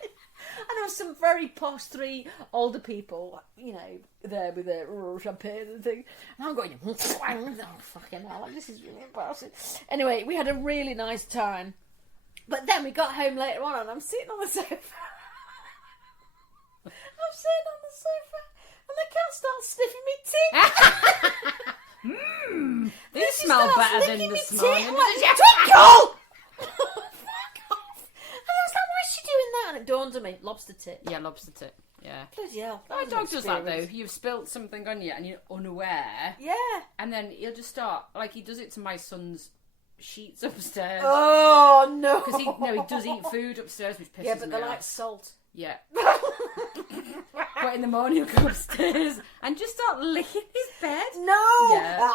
And there was some very posh 3 older people, you know, there with their champagne and thing. And I'm going, oh, fucking hell, this is really embarrassing. Anyway, we had a really nice time. But then we got home later on and I'm sitting on the sofa. And the cat starts sniffing me teeth. They smell better than this morning. I'm like, Twinkle! Doing that, and it dawned on me, lobster tit. Yeah, lobster tit. Yeah. Bloody hell. My dog does that though. You've spilt something on you and you're unaware. Yeah. And then he'll just start, like he does it to my son's sheets upstairs. Oh no. Because he does eat food upstairs, which pisses me off. Yeah, but they're like salt. Yeah. But in the morning he'll go upstairs and just start licking his bed. No. Yeah.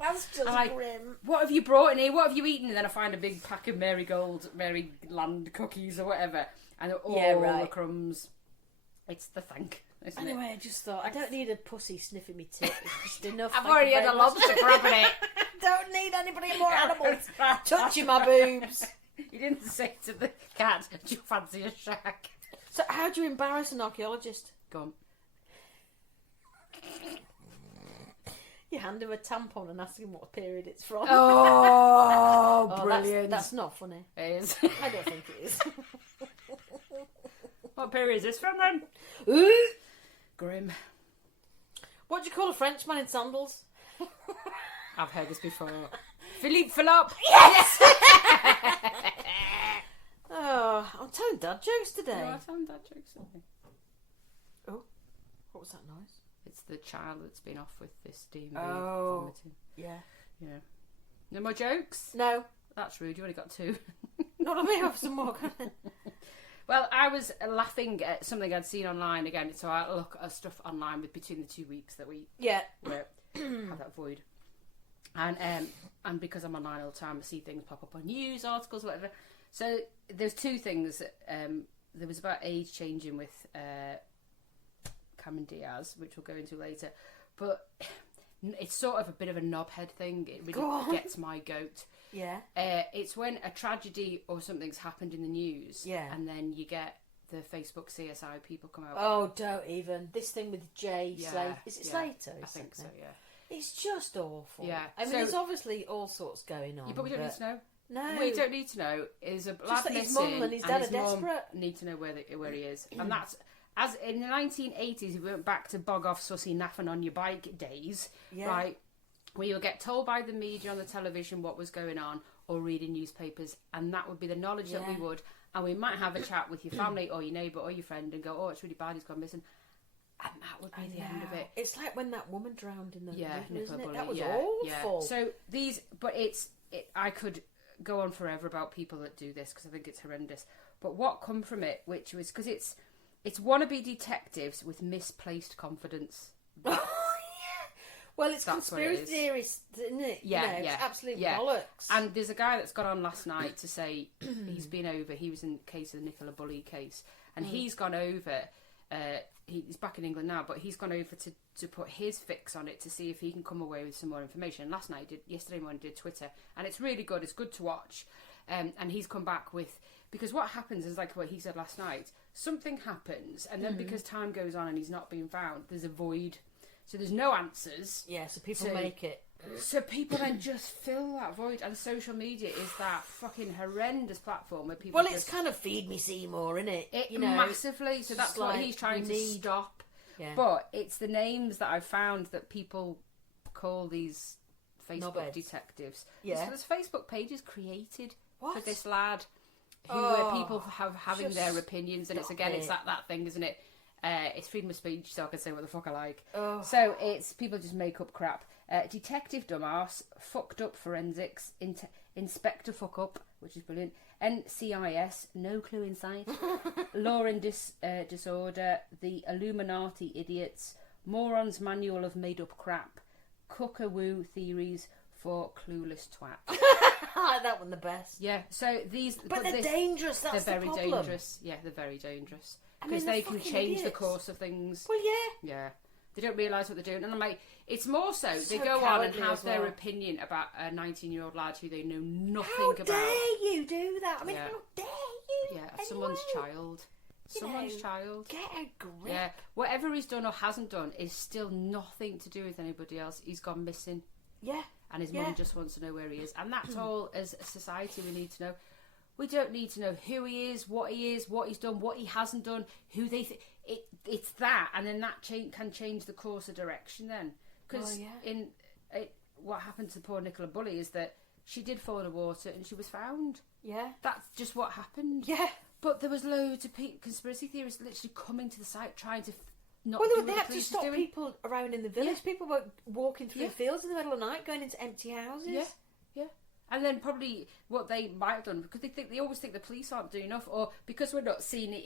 That's just I'm like, grim. what have you brought in here? What have you eaten? And then I find a big pack of Maryland cookies or whatever, and all the crumbs. It's the thank. Anyway, I just thought I don't need a pussy sniffing me tit. It's just enough. I've already had a lobster grabbing it. Don't need anybody more animals touching my boobs. You didn't say to the cat, "Do you fancy a shag?" So, how do you embarrass an archaeologist? Go on. You hand him a tampon and ask him what period it's from. Oh, brilliant! That's not funny. It is. I don't think it is. What period is this from then? Ooh. Grim. What do you call a Frenchman in sandals? I've heard this before. Philippe Philop. Yes! Oh, I'm telling dad jokes today. No, I found that joke something. Oh, what was that noise? It's the child that's been off with this demon vomiting. Yeah. No more jokes? No. That's rude, you only got 2. Not on me, have some more. Well, I was laughing at something I'd seen online again, so I look at stuff online between the 2 weeks that we have that void. And because I'm online all the time, I see things pop up on news articles, whatever. So there's 2 things. There was about age changing with Cameron Diaz, which we'll go into later. But it's sort of a bit of a knobhead thing. It really gets my goat. Yeah. It's when a tragedy or something's happened in the news, and then you get the Facebook CSI people come out. Oh, don't even. This thing with Jay Slater. Is it Slater? I think so, yeah. It's just awful. Yeah. I mean, there's obviously all sorts going on. Yeah, but we don't need to know. No. What you don't need to know is a lad missing, his mum and his dad are desperate. Need to know where he is. And that's, as in the 1980s, we went back to bog off sussy naffing on your bike days, right? Where you would get told by the media on the television what was going on, or reading newspapers, and that would be the knowledge that we would. And we might have a chat with your family or your neighbour or your friend and go, "Oh, it's really bad, he's gone missing," and that would be the end of it. It's like when that woman drowned in the river, isn't it? That was awful. awful. So I could go on forever about people that do this because I think it's horrendous. But what come from it, which was because it's wannabe detectives with misplaced confidence. Well, it's conspiracy theorists, isn't it? Yeah, It's absolute bollocks. And there's a guy that's got on last night to say he's been over. He was in the case of the Nicola Bulley case, and he's gone over. He's back in England now, but he's gone over to put his fix on it to see if he can come away with some more information. Yesterday morning, did Twitter, and it's really good. It's good to watch. And he's come back with, because what happens is like what he said last night. Something happens, and then because time goes on and he's not being found, there's a void. So there's no answers. Yeah, so people make it. So people then just fill that void, and social media is that fucking horrendous platform where people. Well, it's kind of feed me Seymour, isn't it? Massively. So that's what he's trying to stop. Yeah. But it's the names that I've found that people call these Facebook detectives. Yeah. So there's Facebook pages created for this lad, where people having their opinions, and it's that thing, isn't it? It's freedom of speech, so I can say what the fuck I like. Oh. So it's people just make up crap. Detective dumbass, fucked up forensics, inspector fuck up, which is brilliant. NCIS, no clue in sight. Law and disorder, the Illuminati idiots, morons manual of made up crap, cockawoo theories for clueless twat. I like that one the best. Yeah. So these, but they're dangerous. That's they're the very problem. Dangerous. Yeah, they're very dangerous. Because they can change the course of things. Well, yeah. Yeah. They don't realise what they're doing. And I'm like, it's more so they go on and have their opinion about a 19-year-old lad who they know nothing about. How dare you do that? I mean, how dare you? Yeah, someone's child. Someone's child. Get a grip. Yeah. Whatever he's done or hasn't done is still nothing to do with anybody else. He's gone missing. Yeah. And his mum just wants to know where he is. And that's all, as a society, we need to know. We don't need to know who he is, what he's done, what he hasn't done, who they think. It's that, and then that can change the course of direction then. Because what happened to poor Nicola Bulley is that she did fall in the water and she was found. Yeah. That's just what happened. Yeah. But there was loads of conspiracy theorists literally coming to the site trying to not do they had to stop people around in the village. Yeah. People were walking through fields in the middle of the night, going into empty houses. Yeah. And then probably what they might have done, because they always think the police aren't doing enough, or because we're not seeing it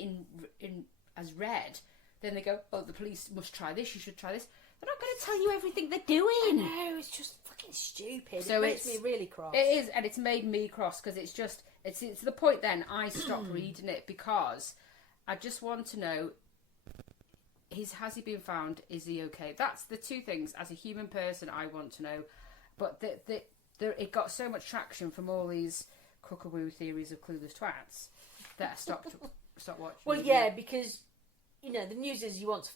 in as red, then they go, "Oh, the police must try this. You should try this." They're not going to tell you everything they're doing. No, it's just fucking stupid. So it makes me really cross. It is, and it's made me cross because it's to the point then I stopped reading it because I just want to know, has he been found? Is he okay? That's the two things as a human person I want to know. But it got so much traction from all these cuckoo theories of clueless twats that I stopped watching. Well, yeah, because the news is you want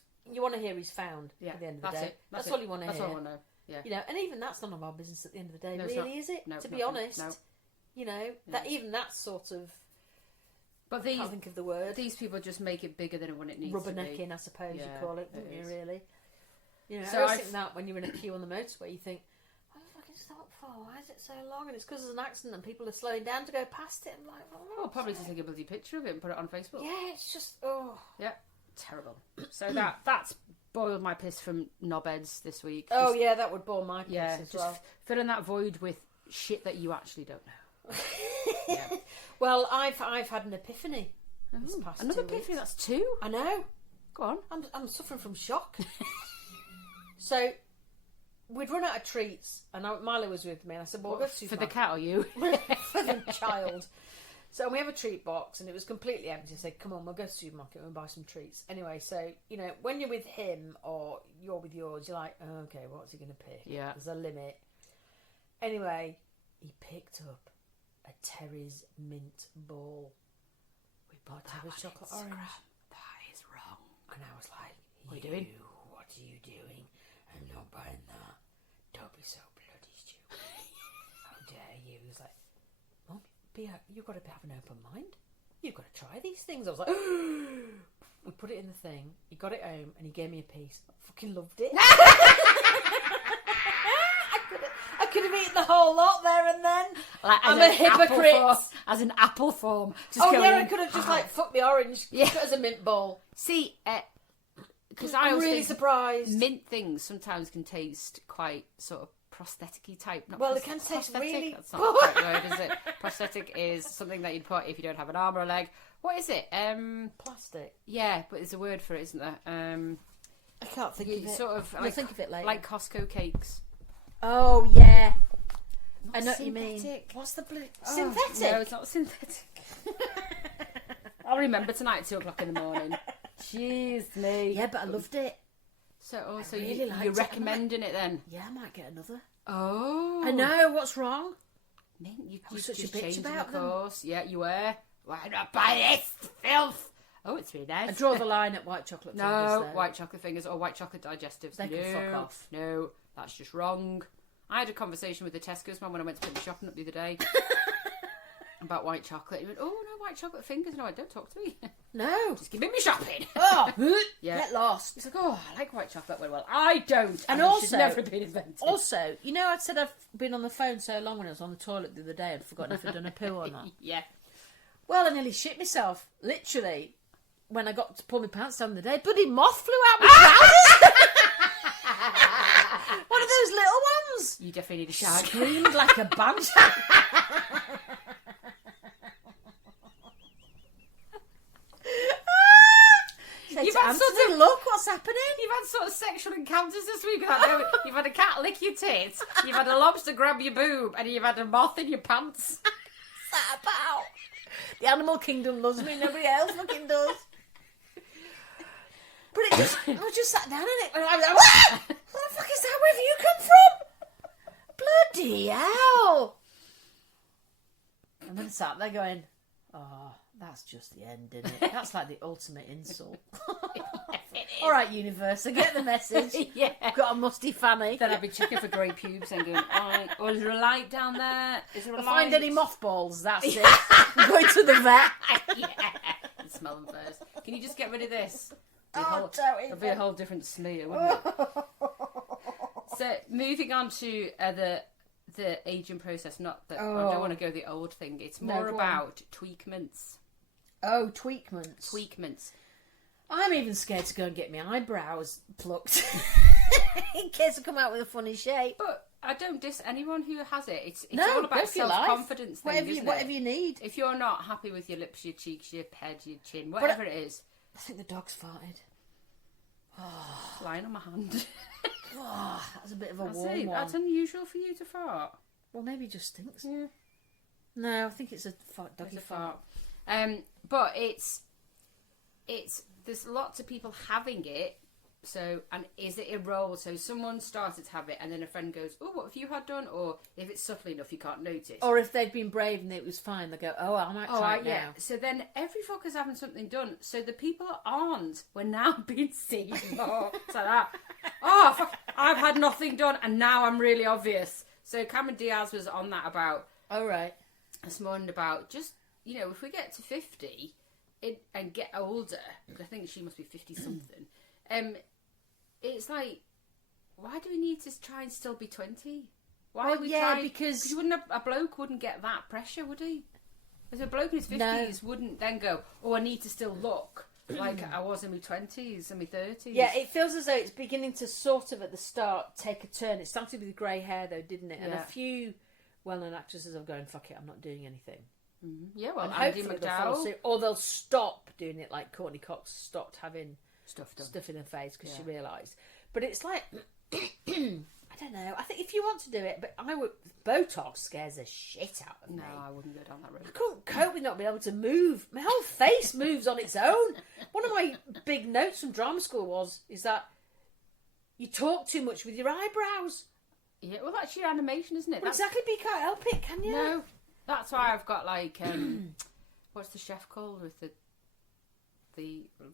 to hear he's found at the end of the day. That's all you want to hear. That's all I want to know. Yeah. And even that's none of our business at the end of the day, No, really, is it? No, to be honest, that even that sort of. But I can't think of the word. These people just make it bigger than what it needs to be. Rubbernecking, I suppose you call it, don't you? Really. So I always think that when you're in a queue on the motorway, you think, "What the fucking stop for? Why is it so long?" And it's because there's an accident and people are slowing down to go past it. I'm like, well, probably to take a bloody picture of it and put it on Facebook. Yeah, it's just yeah, terrible. So that's boiled my piss from knobheads this week. Oh yeah, that would bore my piss as well. Filling that void with shit that you actually don't know. Yeah. Well, I've had an epiphany. This past another 2 epiphany. weeks. That's 2. I know. Go on. I'm suffering from shock. So we'd run out of treats, and Miley was with me, and I said, "Well, we'll go to for the cat or you?" For the child. So we have a treat box, and it was completely empty. I said, "Come on, we'll go to the supermarket and buy some treats." Anyway, so when you're with him or you're with yours, you're like, oh, "Okay, what's he going to pick?" Yeah. There's a limit. Anyway, he picked up a Terry's mint ball. We bought Terry's chocolate orange. That is wrong. And I was like, What are you doing? What are you doing? I'm not buying that. Don't be so bloody stupid. How dare you? He was like, Mum, you've got to have an open mind. You've got to try these things. I was like, we put it in the thing. He got it home and he gave me a piece. I fucking loved it. I could have eaten the whole lot there and then. Like, I'm a hypocrite. As an apple form. I could have just fucked the orange. Yeah. As a mint bowl. See, because I'm really surprised. Mint things sometimes can taste quite sort of prosthetic-y type. Well, it can taste really. That's not the right word, is it? Prosthetic is something that you'd put if you don't have an arm or a leg. What is it? Plastic. Yeah, but there's a word for it, isn't there? I can't think of it. Sort of. I'll think of it later. Like Costco cakes. Oh yeah. Not I know synthetic. what you mean. What's the blue? Oh, Synthetic? No, it's not synthetic. I'll remember tonight at 2 o'clock in the morning. Jeez me. Yeah, but I loved it. So, really liked you're it. recommending it then? Yeah, I might get another. Oh. I know, what's wrong? Mint, you I was such a just bitch changing about the them. course. Yeah, you were. Why not buy this filth? Oh, it's really nice. I draw the line at white chocolate fingers. No, though. white chocolate fingers or white chocolate digestives. They can fuck off. No, that's just wrong. I had a conversation with the Tesco's man when I went to pick the shopping up the other day about white chocolate. He went, "Oh no, white chocolate fingers." No, don't talk to me. No. Just give me my shopping. Oh, yeah. Get lost. He's like, "Oh, I like white chocolate." Well, I don't. And it also, should never been invented. Also, I said I've been on the phone so long when I was on the toilet the other day I'd forgotten if I'd done a poo or not. Yeah. Well, I nearly shit myself, literally, when I got to pull my pants down the day. Bloody moth flew out my trousers. One of those little ones. You definitely need a shag. Screamed like a banshee. You've had Anthony, look what's happening. You've had sort of sexual encounters this week. You've had a cat lick your tits, you've had a lobster grab your boob, and you've had a moth in your pants. What's that about? The animal kingdom loves me, nobody else fucking does. But I just sat down in it. And I was like, what the fuck is that? Where have you come from? Bloody hell. And then I sat there going, oh, that's just the end, isn't it? That's like the ultimate insult. All right, universe, I get the message. Yeah. I've got a musty fanny. Then I'd be checking for grey pubes and going, oh, is there a light down there? Is there a If light? I find any mothballs, that's it. I'm going to the vet. Yeah. And smell them first. Can you just get rid of this? Don't It'll be a whole different smear, wouldn't it? So, moving on to the aging process. Not that I don't want to go the old thing. It's more about tweakments. Oh, tweakments. Tweakments. I'm even scared to go and get my eyebrows plucked. In case I come out with a funny shape. But I don't diss anyone who has it. It's No, all about go for your self-confidence life. thing, Whatever you need. If you're not happy with your lips, your cheeks, your head, your chin, whatever it is. I think the dog's farted. Lying on my hand. Oh, that's a bit of a That's warm it. one. That's unusual for you to fart. Well, maybe it just stinks. Yeah. No, I think it's a doggy It's a fart. But it's there's lots of people having it. So, and is it a role? So someone started to have it, and then a friend goes, "Oh, what have you had done?" Or if it's subtle enough, you can't notice. Or if they've been brave and it was fine, they go, "Oh, I might try it now." So then every fucker's having something done. So the people that aren't were now being seen. Oh, it's like that. Oh, fuck, I've had nothing done, and now I'm really obvious. So Cameron Diaz was on that about. Oh, right. This morning about just, if we get to 50 and get older, because I think she must be 50 something, it's like, why do we need to try and still be 20? Why are we trying? Because you wouldn't a bloke wouldn't get that pressure, would he? Because a bloke in his 50s wouldn't then go, oh, I need to still look like I was in my 20s and my 30s. Yeah, it feels as though it's beginning to sort of at the start take a turn. It started with grey hair though, didn't it? And a few well-known actresses are going, fuck it, I'm not doing anything. Mm-hmm. Yeah, well, and Andy hopefully they'll follow McDowell. suit, or they'll stop doing it like Courtney Cox stopped having stuff in her face because she realised. But it's like, I don't know. I think if you want to do it, but Botox scares the shit out of me. No, I wouldn't go down that road. I couldn't cope with not being able to move. My whole face moves on its own. One of my big notes from drama school is that you talk too much with your eyebrows. Yeah, well, that's your animation, isn't it? Well, exactly, but you can't help it, can you? No, that's why I've got like, what's the chef called with the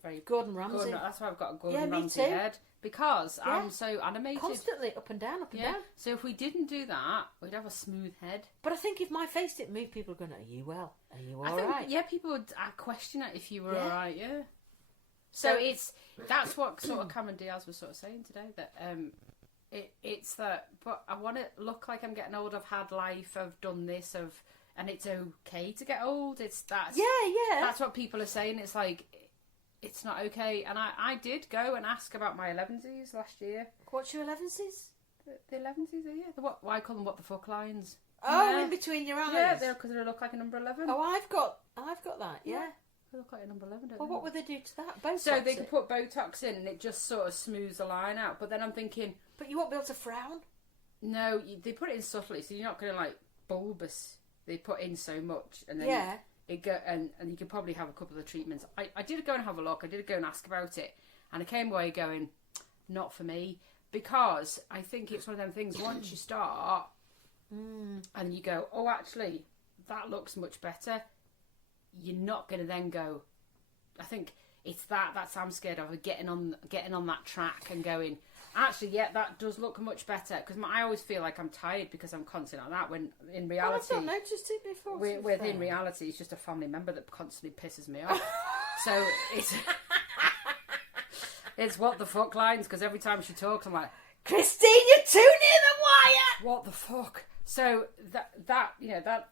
very Gordon Ramsay. That's why I've got a Gordon me Ramsay too. head because I'm so animated. Constantly up and down, up and down. So if we didn't do that, we'd have a smooth head. But I think if my face didn't move, people are going, "Are you well? Are you all right?" Yeah, people would question it if you were all right. Yeah. So that's what sort of Cameron Diaz was sort of saying today, that it's that, but I want to look like I'm getting old. I've had life. I've done this. And it's okay to get old. That's what people are saying. It's like, it's not okay. And I did go and ask about my 11sies last year. What's your 11sies? The 11sies, yeah. Why I call them what the fuck lines. Oh, in between your eyes. Yeah, because they look like a number 11. Oh, I've got that. Yeah. They look like a number 11. Well, what would they do to that? Botox. So they could put Botox in, and it just sort of smooths the line out. But then I'm thinking, but you won't be able to frown. No, they put it in subtly, so you're not going to like bulbous. They put in so much, and then and you could probably have a couple of treatments. I did go and have a look. I did go and ask about it, and I came away going, not for me, because I think it's one of them things. Once you start, and you go, oh, actually, that looks much better. You're not going to then go. I think it's that's I'm scared of getting on that track and going. Actually, yeah, that does look much better, because I always feel like I'm tired because I'm constantly like that. When in reality, I've not noticed it before. In reality, it's just a family member that constantly pisses me off. So it's what the fuck lines, because every time she talks, I'm like, Christine, you're too near the wire. What the fuck? So that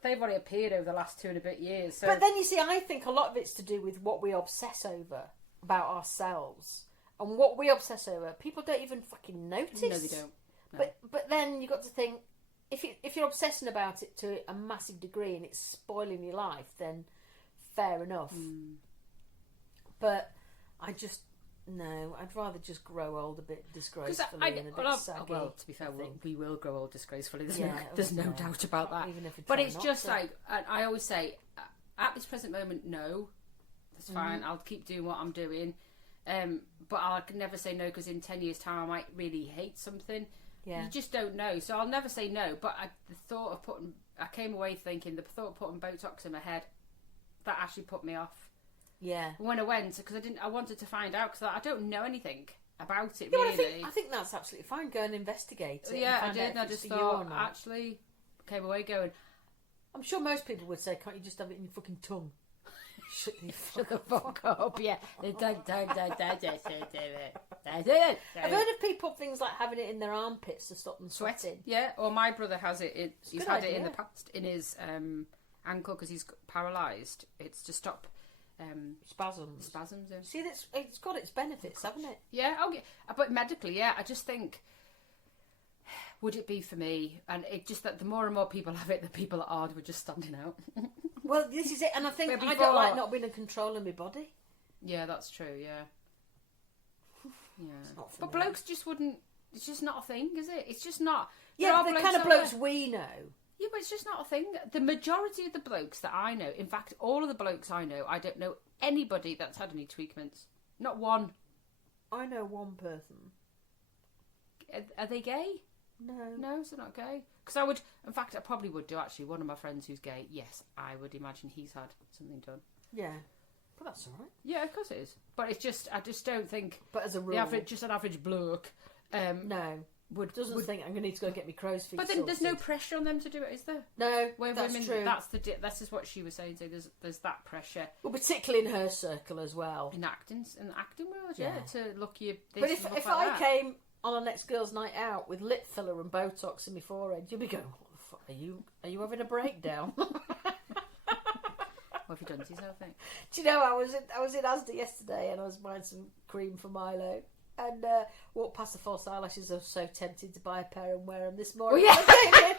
they've already appeared over the last 2 and a bit years. So. But then you see, I think a lot of it's to do with what we obsess over about ourselves. And what we obsess over, people don't even fucking notice. No, they don't. No. But then you got to think, if you're obsessing about it to a massive degree and it's spoiling your life, then fair enough. But I'd rather just grow old a bit disgracefully and a bit saggy. Well, to be fair, we will grow old disgracefully. There's no doubt about that. Even if but it's just like, I always say, at this present moment, no, that's fine. I'll keep doing what I'm doing. But I can never say no, because in 10 years' time I might really hate something. Yeah. You just don't know. So I'll never say no. But I came away thinking the thought of putting Botox in my head, that actually put me off. Yeah. When I went, because I wanted to find out, because I don't know anything about it really. Well, I think that's absolutely fine. Go and investigate it. Yeah, I did. And I just thought, actually, came away going, I'm sure most people would say, can't you just have it in your fucking tongue? Shut the fuck up, yeah. I've heard of people things like having it in their armpits to stop them sweating. Yeah, or my brother has it. He's had it in the past in his ankle, because he's paralysed. It's to stop spasms. Yeah. See, it's got its benefits, hasn't it? Yeah, okay. But medically, yeah, I just think, would it be for me? And it just that the more and more people have it, the people that are were just standing out. Well, this is it, and I think I don't like not being in control of my body. Yeah, that's true. Yeah. But blokes just wouldn't. It's just not a thing, is it? It's just not. Yeah, the kind of blokes we know. Yeah, but it's just not a thing. The majority of the blokes that I know, in fact, all of the blokes I know, I don't know anybody that's had any tweakments. Not one. I know one person. Are they gay? No. No, they're not gay. Because I would, in fact, I probably would do, actually. One of my friends who's gay, yes, I would imagine he's had something done. Yeah. But that's all right. Yeah, of course it is. But it's just, I just don't think... But as a rule... Just an average bloke... no. Doesn't think I'm going to need to go get my crow's feet. But then there's no pressure on them to do it, is there? No, Where that's women, true. That's just what she was saying. So there's that pressure. Well, particularly in her circle as well. In the acting world, yeah. To look you. But if I came on a next girls' night out with lip filler and Botox in my forehead, you'd be going, "What the fuck are you having a breakdown?" What have you done to yourself? Do you know I was in Asda yesterday and I was buying some cream for Milo. And walked past the false eyelashes. I was so tempted to buy a pair and wear them this morning. Well, yeah.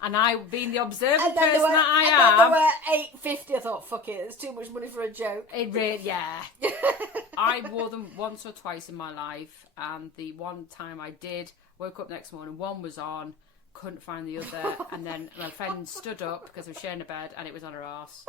And I, being the observant person that I am, they were $8.50. I thought, fuck it, it's too much money for a joke. It really, yeah. I wore them once or twice in my life, and the one time I did, woke up next morning, one was on, couldn't find the other, and then my friend stood up because I was sharing a bed, and it was on her arse.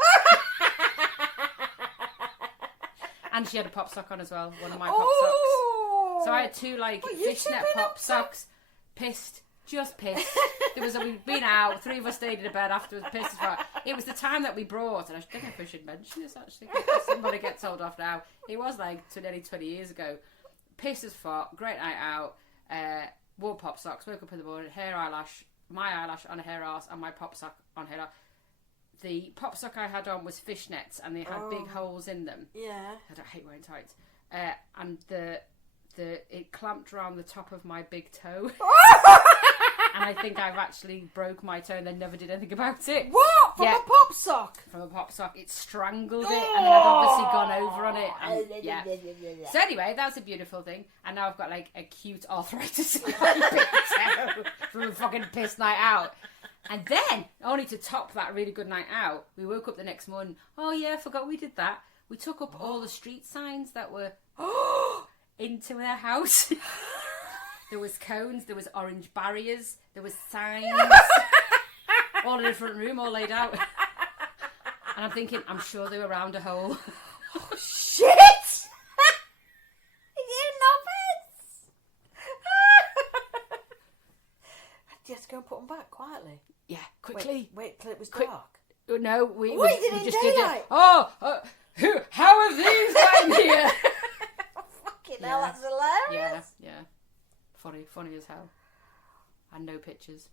And she had a pop sock on as well, one of my pop socks. So I had two fishnet pop socks. Pissed, just pissed. We'd been out, three of us stayed in a bed afterwards, pissed as fuck. It was the time that we brought, and I think I should mention this actually, because somebody gets told off now. It was nearly 20 years ago. Pissed as fuck, great night out, wore pop socks, woke up in the morning, my eyelash on a hair arse, and my pop sock on her arse. The pop sock I had on was fishnets, and they had big holes in them. Yeah. I hate wearing tights. And it clamped around the top of my big toe. And I think I've actually broke my toe and then never did anything about it. What? From a pop sock? From a pop sock. It strangled it, and it had obviously gone over on it. And, yeah. So anyway, that's a beautiful thing. And now I've got acute arthritis in my big toe from a fucking piss night out. And then, only to top that really good night out, we woke up the next morning. Oh yeah, I forgot we did that. We took up all the street signs that were into their house. There was cones, there was orange barriers, there was signs. All in a different room, all laid out. And I'm thinking, I'm sure they were round a hole. Oh, shit! You novice! Do you have to go and put them back quietly? Yeah, quickly. Wait till it was dark. No, we just did it. Oh, how have these gotten here? Fucking hell, that's hilarious. Yeah. Funny as hell. And no pictures.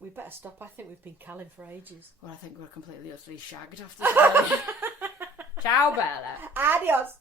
We better stop. I think we've been calling for ages. Well, I think we're completely utterly shagged after today. Ciao, Bella. Adios.